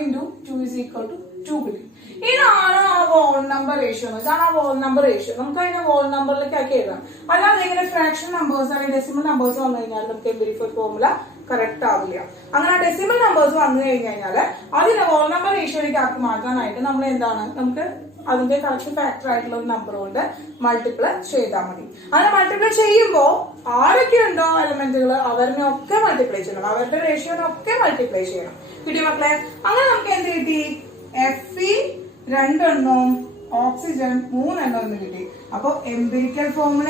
into 2 is equal to 2 കിട്ടി. ഇതാണ് ആ വോൾ നമ്പർ റേഷ്യോ. ഇതാണ് ആ വോൾ നമ്പർ റേഷ്യോ. നമുക്ക് അതിനെ വോൾ നമ്പറിലേക്ക് ആക്കി എഴുതാം. അല്ലാതെ ഇങ്ങനെ ഫ്രാക്ഷൻ നമ്പേഴ്സ് അല്ലെങ്കിൽ ഡെസിമൽ നമ്പേഴ്സ് വന്നു കഴിഞ്ഞാൽ നമുക്ക് എംപിരിക്കൽ ഫോർമുല കറക്റ്റ് ആവില്ല. അങ്ങനെ ഡെസിമൽ നമ്പേഴ്സ് വന്നു കഴിഞ്ഞാൽ അതിനെ വോൾ നമ്പർ റേഷ്യോയിലേക്ക് ആക്കി മാറ്റാനായിട്ട് നമ്മൾ എന്താണ്? നമുക്ക് അതിന്റെ കറക്റ്റ് ഫാക്ടർ ആയിട്ടുള്ള ഒരു നമ്പർ കൊണ്ട് മൾട്ടിപ്ലൈ ചെയ്താൽ മതി. അങ്ങനെ മൾട്ടിപ്ലൈ ചെയ്യുമ്പോൾ ആരൊക്കെ ഉണ്ടോ എലമെന്റുകൾ അവരിനെ ഒക്കെ മൾട്ടിപ്ലൈ ചെയ്യണം. അവരുടെ റേഷ്യോനൊക്കെ മൾട്ടിപ്ലൈ ചെയ്യണം. കിട്ടിയ മക്കളെ? അങ്ങനെ നമുക്ക് എന്ത് കിട്ടി? Fe 2 എണ്ണവും ഓക്സിജൻ 3 എണ്ണം എന്ന് കിട്ടി. അപ്പൊ എംപിരിക്കൽ ഫോർമുല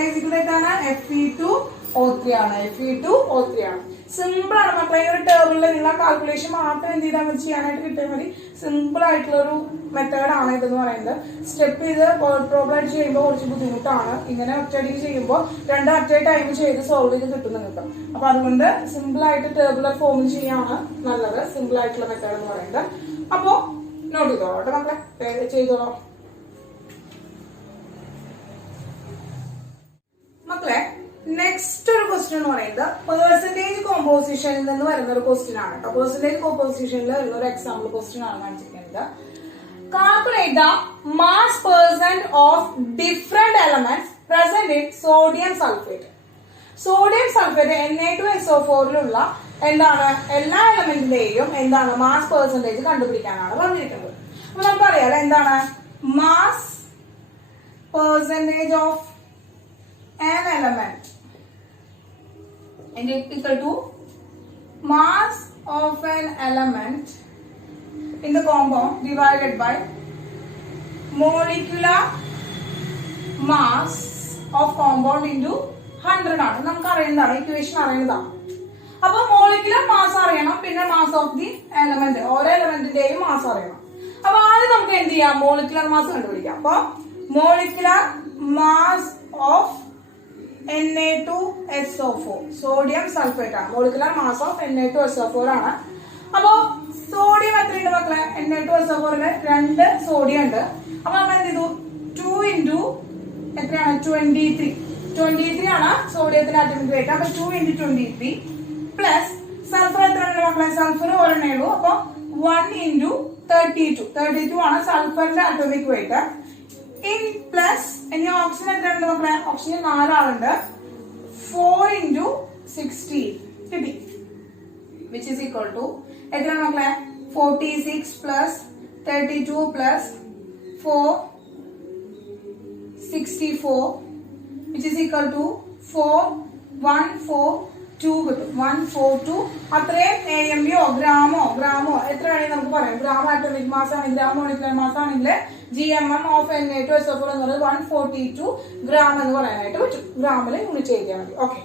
ആണ് Fe2O3 ആണ്. Fe2O3 ആണ്. സിമ്പിൾ ആണ് മക്കളെ. ഈ ഒരു ടേബിളിൽ നിങ്ങൾ കാൽക്കുലേഷൻ മാത്രം എന്ത് ചെയ്താൽ മതി? ചെയ്യാനായിട്ട് കിട്ടിയാൽ മതി. സിമ്പിൾ ആയിട്ടുള്ള ഒരു മെത്തേഡ് ആണ് ഇതെന്ന് പറയുന്നത്. സ്റ്റെപ്പ് ചെയ്ത് പ്രോബ്ലം ആയിട്ട് ചെയ്യുമ്പോൾ കുറച്ച് ബുദ്ധിമുട്ടാണ്. ഇങ്ങനെ ഒറ്റയടിക്ക് ചെയ്യുമ്പോൾ അറ്റ് എ ടൈം ചെയ്ത് സോൾവ് ചെയ്ത് കിട്ടുന്ന കിട്ടും. അപ്പൊ അതുകൊണ്ട് സിമ്പിൾ ആയിട്ട് ടേബിളർ ഫോമിൽ ചെയ്യാണ് നല്ലത്. സിമ്പിൾ ആയിട്ടുള്ള മെത്തേഡ് എന്ന് പറയുന്നത്. അപ്പോ നോട്ട് ചെയ്തോളൂ കേട്ടോ മക്കളെ, ചെയ്തോളൂ മക്കളെ. നെക്സ്റ്റ് ഒരു ക്വസ്റ്റ്യൻ എന്ന് പറയുന്നത് പെർസെന്റേജ് കോമ്പോസിഷനിൽ നിന്ന് വരുന്ന ഒരു ക്വസ്റ്റ്യൻ ആണ് കേട്ടോ. പെർസെന്റേജ് കോമ്പോസിഷനിൽ വരുന്ന ഒരു എക്സാമ്പിൾ ക്വസ്റ്റ്യൻ ആണ് കാണിച്ചിരിക്കുന്നത്. Calculate the mass percent of different elements present in sodium sulphate. Sodium sulphate Na2SO4 എന്താണ്? എല്ലാ എലമെന്റിന്റെയും എന്താണ് മാസ് പെർസെന്റേജ് കണ്ടുപിടിക്കാനാണ് പറഞ്ഞിരിക്കുന്നത്. അപ്പൊ നമുക്കറിയാം എന്താണ് mass percentage of an element and it equal to mass of an element in the compound divided by molecular mass of compound into 100 ആണ്. നമുക്ക് അറിയുന്നതാണ്, ഇക്വേഷൻ അറിയുന്നതാണ്. അപ്പൊ മോളിക്കുലർ മാസ് അറിയണം, പിന്നെ മാസ് ഓഫ് ദി എലമെന്റ്, ഓരോ എലമെന്റിന്റെയും മാസ് അറിയണം. അപ്പൊ ആദ്യം നമുക്ക് എന്ത് ചെയ്യാം? മോളിക്കുലർ മാസ് കണ്ടുപിടിക്കാം. അപ്പൊ molecular mass of Na2SO4 sodium sulphate ആണ്. മോളിക്കുലർ മാസ് ഓഫ് Na2SO4 ആണ്. അപ്പൊ സോഡിയം എത്രയുണ്ട് മക്കളെ? Na2SO4 2 സോഡിയം ഉണ്ട്. അപ്പൊ നമ്മൾ എന്ത് ചെയ്തു? 2 into എത്രയാണ്? 23 ആണ് സോഡിയത്തിന്റെ ആറ്റോമിക് വെയിറ്റ്. അപ്പൊ 2 into 23 പ്ലസ് സൾഫർ എത്രയാണ് മക്കളെ? സൾഫർ ഒരെണ്ണേ ഉള്ളൂ. അപ്പൊ 1 into 32 ആണ് സൾഫറിന്റെ ആറ്റോമിക് വെയിറ്റ്. ഇൻ പ്ലസ് ഇനി ഓക്സിജൻ എത്രയുണ്ട് മക്കളെ? ഓക്സിജൻ 4 ആളുണ്ട്. 4 into 16 കിട്ടി. വിച്ച് ഈസ് ഈക്വൽ ടു എത്രയാണ് മക്കളെ? 46 plus 32 plus 4 64 which is equal to 4142 കിട്ടും. 142 അത്രയും AMU ഗ്രാമോ എത്ര വേണമെങ്കിൽ നമുക്ക് പറയാം. ഗ്രാം ആറ്റോമിക് മാസ് ആണെങ്കിൽ, ഗ്രാം മോളിക്കുലർ മാസ് ആണെങ്കിൽ GMM ഓഫ് Na2SO4 എന്ന് പറയുന്നത് 142 ഗ്രാം എന്ന് പറയാനായിട്ട് പറ്റും. ഗ്രാമിൽ യൂണിറ്റ് ചെയ്താൽ മതി. ഓക്കെ,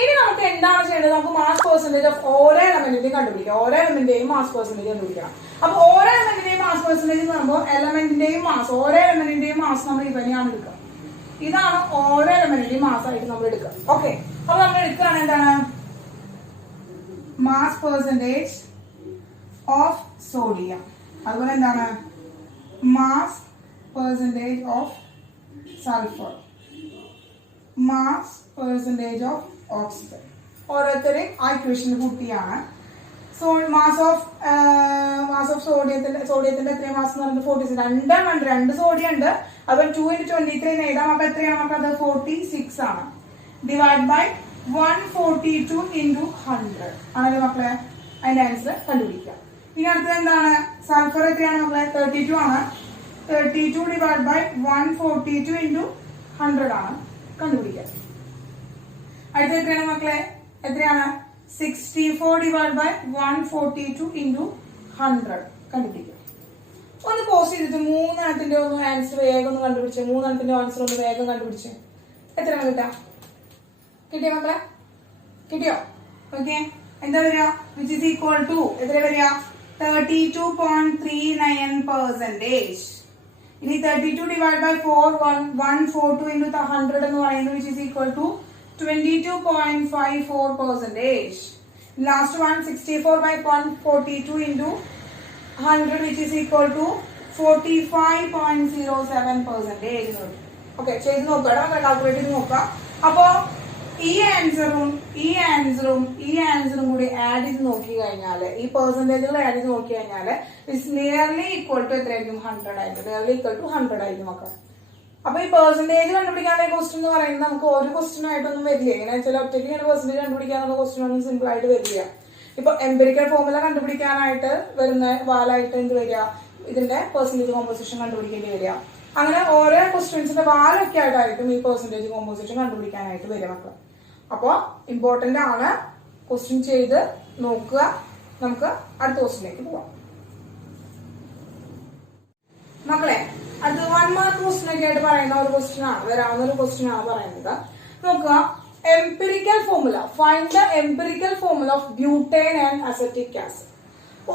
ഇനി നമുക്ക് എന്താണ് ചെയ്യേണ്ടത്? നമുക്ക് മാസ് പെർസെന്റേജ് ഓഫ് ഓരോ എലമെന്റിന്റെയും കണ്ടുപിടിക്കാം. ഓരോ എലമെന്റിന്റെയും മാസ് പെർസെന്റേജ് കണ്ടുപിടിക്കണം. അപ്പൊ ഓരോ എലമെന്റിന്റെയും മാസ് പെർസെന്റേജ് എന്ന് പറയുമ്പോൾ എലമെന്റിന്റെയും മാസ്, ഓരോ എലമെന്റിന്റെയും മാസ് നമ്മൾ ഇവനെയാണ് എടുക്കുക. ഇതാണ് ഓരോ എലമെന്റിന്റെയും മാസ് ആയിട്ട് നമ്മൾ എടുക്കുക. ഓക്കെ, അപ്പൊ നമ്മൾ എടുക്കുകയാണ് എന്താണ്? Mass percentage of sodium. അതുപോലെ എന്താണ് mass percentage of sulphur, mass percentage of oxygen. ഓരോരുത്തരെയും ആ ഇക്വേഷനിൽ കൂട്ടിയാണ്. സോ മാസ് ഓഫ് സോഡിയത്തിന്റെ എത്രയാണ് മാസ് എന്ന് പറയുന്നത് 46. രണ്ട് സോഡിയം ഉണ്ട്. അപ്പൊ 2 × 23 എഴുതാം. അപ്പൊ എത്രയാണ് നമുക്കത് 46 ആണ്. ഡിവൈഡ് ബൈ 142 × 100 ആണല്ലോ മക്കളെ അതിന്റെ ആൻസർ കണ്ടുപിടിക്കാം. ഇനി അടുത്തത് എന്താണ് സൾഫർ എത്രയാണ് മക്കളെ 32 ആണ്. 32 ഡിവൈഡ് ബൈ 142 × 100 ആണ് കണ്ടുപിടിക്കാം. അടുത്ത എത്രയാണ് മക്കളെ എത്രയാണ് 64 ഡിവൈഡ് ബൈ 142 × 100 കണ്ടുപിടിക്കാം. ഒന്ന് പോസ്റ്റ് ചെയ്തിട്ട് മൂന്നെണ്ണത്തിന്റെ ഒന്ന് ആൻസർ വേഗം ഒന്ന് കണ്ടുപിടിച്ച് മൂന്നെണ്ണത്തിന്റെ ആൻസർ ഒന്ന് വേഗം കണ്ടുപിടിച്ച് എത്രയാണ് കിട്ടാ? കിട്ടിയോ മക്കളെ? കിട്ടിയോ? ഓക്കെ എന്താ വരിക? വിച്ച് ഇസ് ഈക്വൽ ടു എത്ര വരിക? 32.39%. ഇനി 32 ഡിവൈഡ് ബൈ 142 × 100 എന്ന് പറയുന്നത് which is equal to 22.54%. Last one 64 by 142 × 100 which is equal to 45.07%. Okay ചെയ്ത് നോക്കാം, കാൽക്കുലേറ്റ് ചെയ്ത് നോക്കാം. അപ്പോ ഈ ആൻസറും കൂടി ആഡ് ചെയ്ത് നോക്കി കഴിഞ്ഞാല് ഈ പെർസെന്റേജുകൾ ആഡ് ചെയ്ത് നോക്കി കഴിഞ്ഞാല് ഇറ്റ്സ് നിയർലി ഈക്വൽ ടു എത്രയായിരിക്കും? 100 ആയിരിക്കും. നിയർലി ഈക്വൽ ടു 100 ആയിരിക്കും മക്കൾ. അപ്പൊ ഈ പെർസെന്റേജ് കണ്ടുപിടിക്കാനുള്ള ക്വസ്റ്റ്യൻ എന്ന് പറയുന്നത് നമുക്ക് ഒരു ക്വസ്റ്റ്യൻ ആയിട്ടൊന്നും വരില്ല. എങ്ങനെ വെച്ചാൽ ഒറ്റയ്ക്ക് ഇങ്ങനെ പെർസെന്റേജ് കണ്ടുപിടിക്കാനുള്ള ക്വസ്റ്റ്യൻ ഒന്നും സിമ്പിൾ ആയിട്ട് വരില്ല. ഇപ്പൊ എംപിരിക്കൽ ഫോർമുല കണ്ടുപിടിക്കാനായിട്ട് വരുന്ന വാലായിട്ട് എന്ത് വരിക? ഇതിന്റെ പെർസെന്റേജ് കോമ്പോസിഷൻ കണ്ടുപിടിക്കേണ്ടി വരിക. അങ്ങനെ ഓരോ ക്വസ്റ്റ്യൻസിന്റെ വാലൊക്കെ ആയിട്ടായിരിക്കും ഈ പെർസെന്റേജ് കോമ്പോസിഷൻ കണ്ടുപിടിക്കാനായിട്ട് വരിക മക്കൾ. അപ്പൊ ഇമ്പോർട്ടന്റ് ആണ്, ക്വസ്റ്റ്യൻ ചെയ്ത് നോക്കുക. നമുക്ക് അടുത്ത ക്വസ്റ്റ്യനിലേക്ക് പോവാം മക്കളെ. അത് 1 മാർക്ക് ക്വസ്റ്റ്യൻ ഒക്കെ ആയിട്ട് പറയുന്ന ഒരു ക്വസ്റ്റ്യൻ ആണ്, വരാവുന്ന ഒരു ക്വസ്റ്റ്യൻ ആണ് പറയുന്നത്. നോക്കുക, empirical formula find the empirical formula of butane and acetic acid.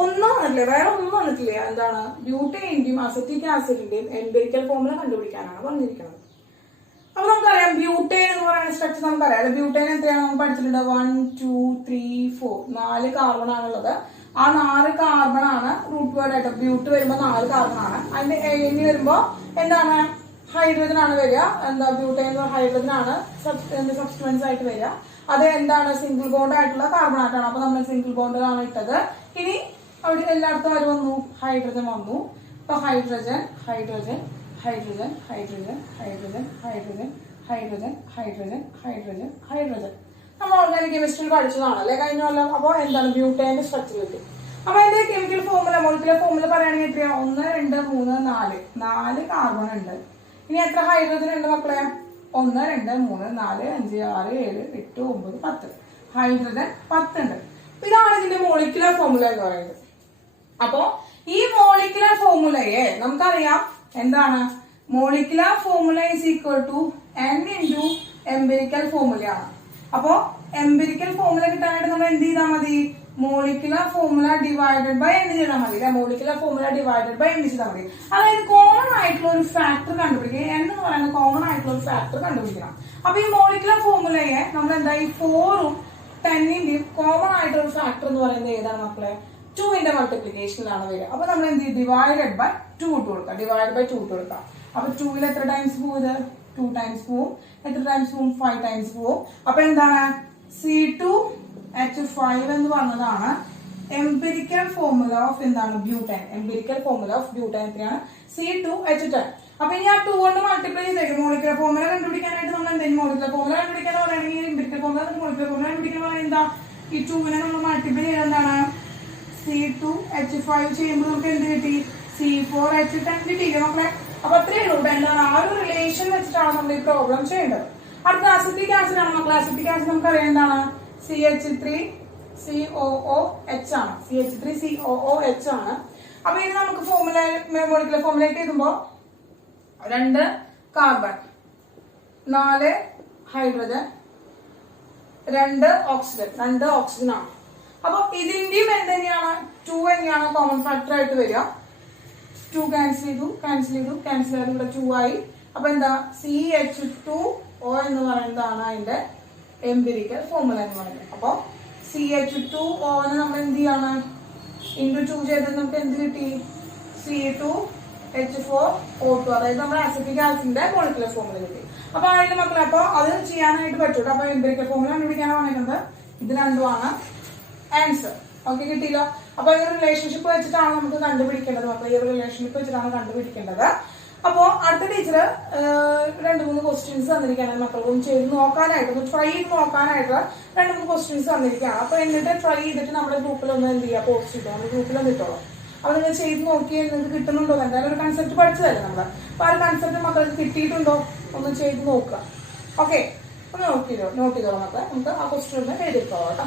ഒന്നും വന്നിട്ടില്ല, വേറെ ഒന്നും വന്നിട്ടില്ല. എന്താണ് ബ്യൂട്ടേന്റെയും അസറ്റിക് ആസിഡിന്റെയും എംപിരിക്കൽ ഫോർമുല കണ്ടുപിടിക്കാനാണ് പറഞ്ഞിരിക്കുന്നത്. അപ്പൊ നമുക്കറിയാം ബ്യൂട്ടേൻ എന്ന് പറയുന്ന സ്ട്രക്ചർ നമുക്കറിയാം. ബ്യൂട്ടേൻ എത്രയാണ് നമുക്ക് പഠിച്ചിട്ടുണ്ട്? 1 2 3 4 4 കാർബൺ ആണുള്ളത്. ആ 4 കാർബൺ ആണ് റൂട്ട് വേർഡ് ആയിട്ട്. ബ്യൂട്ട് വരുമ്പോ 4 കാർബൺ ആണ്. അതിന്റെ ഇനി വരുമ്പോ എന്താണ് ഹൈഡ്രജൻ ആണ് വരിക. എന്താ ബ്യൂട്ടേൻ ഹൈഡ്രജൻ ആണ് സബ്സ്റ്റിറ്റ്യൂവൻസ് ആയിട്ട് വരിക. അത് എന്താണ് സിംഗിൾ ബോണ്ട് ആയിട്ടുള്ള കാർബൺ ആയിട്ടാണ്. അപ്പൊ നമ്മൾ സിംഗിൾ ബോണ്ടിലാണ് ഇട്ടത്. ഇനി അവിടെ എല്ലായിടത്തും ആര് വന്നു? ഹൈഡ്രജൻ വന്നു. അപ്പൊ hydrogen hydrogen hydrogen hydrogen hydrogen hydrogen hydrogen hydrogen hydrogen hydrogen നമ്മൾ ഓർഗാനിക് കെമിസ്ട്രിയിൽ പഠിച്ചതാണ് അല്ലെ കഴിഞ്ഞ കൊല്ലം. അപ്പൊ എന്താണ് ബ്യൂട്ടേന്റെ സ്ട്രക്ചർ കിട്ടി. അപ്പൊ അതിന്റെ കെമിക്കൽ ഫോർമുല മോളിക്കുലർ ഫോർമുല പറയുകയാണെങ്കിൽ എത്രയാ? 1 2 3 4 കാർബൺ ഉണ്ട്. ഇനി എത്ര ഹൈഡ്രജൻ ഉണ്ട് മക്കളെ? 1 2 3 4 5 6 7 8 9 10 ഹൈഡ്രജൻ 10 ഉണ്ട്. ഇതാണ് ഇതിന്റെ മോളിക്കുലർ ഫോർമുല എന്ന് പറയുന്നത്. അപ്പോ ഈ മോളിക്കുലർ ഫോർമുലയെ നമുക്കറിയാം എന്താണ്? Molecular formula is equal to n into empirical ഫോർമുലയാണ്. അപ്പോ എംപിരിക്കൽ ഫോർമുല കിട്ടാനായിട്ട് നമ്മൾ എന്ത് ചെയ്താൽ മതി? Molecular formula divided by n ചെയ്താൽ മതി. Molecular formula divided by n ചെയ്താൽ മതി. അതായത് കോമൺ ആയിട്ടുള്ള ഒരു ഫാക്ടർ കണ്ടുപിടിക്കുക. n എന്ന് പറയുന്നത് കോമൺ ആയിട്ടുള്ള ഒരു ഫാക്ടർ കണ്ടുപിടിക്കണം. അപ്പൊ ഈ മോളിക്കുലർ ഫോർമുലയെ നമ്മൾ എന്താ ഈ 4ഉം 10ന്റെയും കോമൺ ആയിട്ടുള്ള ഒരു ഫാക്ടർ എന്ന് പറയുന്നത് ഏതാണ് മക്കളെ? 2ന്റെ മൾട്ടിപ്ലിക്കേഷനിലാണ് വരിക. അപ്പൊ നമ്മൾ എന്ത് ചെയ്യും? ഡിവൈഡഡ് ബൈ 2 ഇട്ട് കൊടുക്കാം. ഡിവൈഡ് ബൈ 2 ഇട്ട് കൊടുക്കാം. അപ്പൊ 2ൽ എത്ര ടൈംസ് പോവും? ഇത് 2 ടൈംസ് പോവും. എത്ര ടൈംസ് പോവും? 5 ടൈംസ് പോവും. അപ്പൊ എന്താണ് C2H5 എന്ന് പറഞ്ഞതാണ് എംപിരിക്കൽ ഫോർമുല ഓഫ് എന്താണ്? Butane. Empirical formula of butane എത്രയാണ്? C2H10. അപ്പൊ ഇനി ആ 2 കൊണ്ട് മൾട്ടിപ്ലൈ ചെയ്തേക്കും. മോളിക്കുലർ ഫോർമുല കണ്ടുപിടിക്കാനായിട്ട് നമ്മൾ എന്തെങ്കിലും മോളിക്കുലർ ഫോർമുല കണ്ടുപിടിക്കാൻ പറയുകയാണെങ്കിൽ എംപിരിക്കൽ ഫോർമുല മോളിക്കുലർ ഫോർമുല കണ്ടുപിടിക്കാൻ പറയുന്നത് എന്താ? ഈ 2നെ നമ്മൾ മൾട്ടിപ്ലൈ ചെയ്ത് എന്താണ്? C2H5 ചെയ്യുമ്പോൾ നമുക്ക് എന്ത് കിട്ടി? C4H10 കിട്ടിയില്ലേ മക്കളെ? അപ്പൊ അത്രയേ ഉള്ളൂ. എന്താണ് ആ ഒരു റിലേഷൻ വെച്ചിട്ടാണ് നമ്മൾ ഈ പ്രോബ്ലം ചെയ്യേണ്ടത്. അടുത്ത അസിറ്റിക് ആസിഡ് ആണ് മക്കളെ. അസിറ്റിക് ആസിഡ് നമുക്കറിയാം എന്താണ്? CH3COOH ആണ്. CH3COOH ആണ്. അപ്പൊ ഇത് നമുക്ക് ഫോർമുല മോളിക്കുലർ ഫോർമുലയിട്ട് എഴുതുമ്പോ 2 കാർബൺ 4 ഹൈഡ്രജൻ 2 ഓക്സിജൻ 2 ഓക്സിജൻ ആണ്. അപ്പൊ ഇതിന്റെയും എന്ത് തന്നെയാണ്? 2 തന്നെയാണ് കോമൺ ഫാക്ടർ ആയിട്ട് വരിക. 2 ക്യാൻസൽ ചെയ്തു ഇവിടെ 2 ആയി. അപ്പൊ എന്താ? CH2O എന്ന് പറയുന്നതാണ് അതിന്റെ എംപിരിക്കൽ ഫോർമുല എന്ന് പറയുന്നത്. അപ്പൊ CH2O നമ്മൾ എന്ത് ചെയ്യാണ്, ഇൻറ്റു 2 ചെയ്ത് നമുക്ക് എന്ത് കിട്ടി, C2H4O2, അതായത് നമ്മുടെ അസറ്റിക് ആസിഡിന്റെ മോളിക്കുലർ ഫോർമുല കിട്ടി. അപ്പൊ അതിന്റെ മക്കളെ അപ്പൊ അത് ചെയ്യാനായിട്ട് പറ്റൂട്ടോ. അപ്പൊ എംപിരിക്കൽ ഫോർമുല കണ്ടുപിടിക്കാനാണ് പറയുന്നത്. ഇത് രണ്ടുമാണ് ആൻസർ. ഓക്കെ, കിട്ടിയില്ലോ. അപ്പൊ ഈ റിലേഷൻഷിപ്പ് വെച്ചിട്ടാണ് നമുക്ക് കണ്ടുപിടിക്കേണ്ടത് മക്കളെ. ഈ റിലേഷൻഷിപ്പ് വെച്ചിട്ടാണ് കണ്ടുപിടിക്കേണ്ടത്. അപ്പോ അടുത്ത ടീച്ചർ 2-3 ക്വസ്റ്റ്യൻസ് തന്നിരിക്കുകയാണ് മക്കൾക്കൊന്ന് ചെയ്ത് നോക്കാനായിട്ട്, ഒന്ന് ട്രൈ ചെയ്ത് നോക്കാനായിട്ട് 2-3 ക്വസ്റ്റ്യൻസ് തന്നിരിക്കുകയാണ്. അപ്പൊ എന്നിട്ട് ട്രൈ ചെയ്തിട്ട് നമ്മുടെ ഗ്രൂപ്പിലൊന്ന് എന്ത് ചെയ്യുക, പോസ്റ്റ് ചെയ്തോ, നമ്മുടെ ഗ്രൂപ്പിലൊന്ന് ഇട്ടോളൂ. അപ്പൊ നിങ്ങൾ ചെയ്ത് നോക്കി നിങ്ങൾക്ക് കിട്ടുന്നുണ്ടോ, എന്തായാലും ഒരു കൺസെപ്റ്റ് പഠിച്ചതല്ലേ നമ്മള്. അപ്പൊ ആ ഒരു കൺസെപ്റ്റ് മക്കൾക്ക് കിട്ടിയിട്ടുണ്ടോ ഒന്ന് ചെയ്ത് നോക്കുക. ഓക്കെ, ഒന്ന് നോട്ട് ചെയ്തോളാം മക്കളെ. നമുക്ക് ആ ക്വസ്റ്റ്യൻ ഒന്ന് എഴുതിക്കോളാം കേട്ടോ.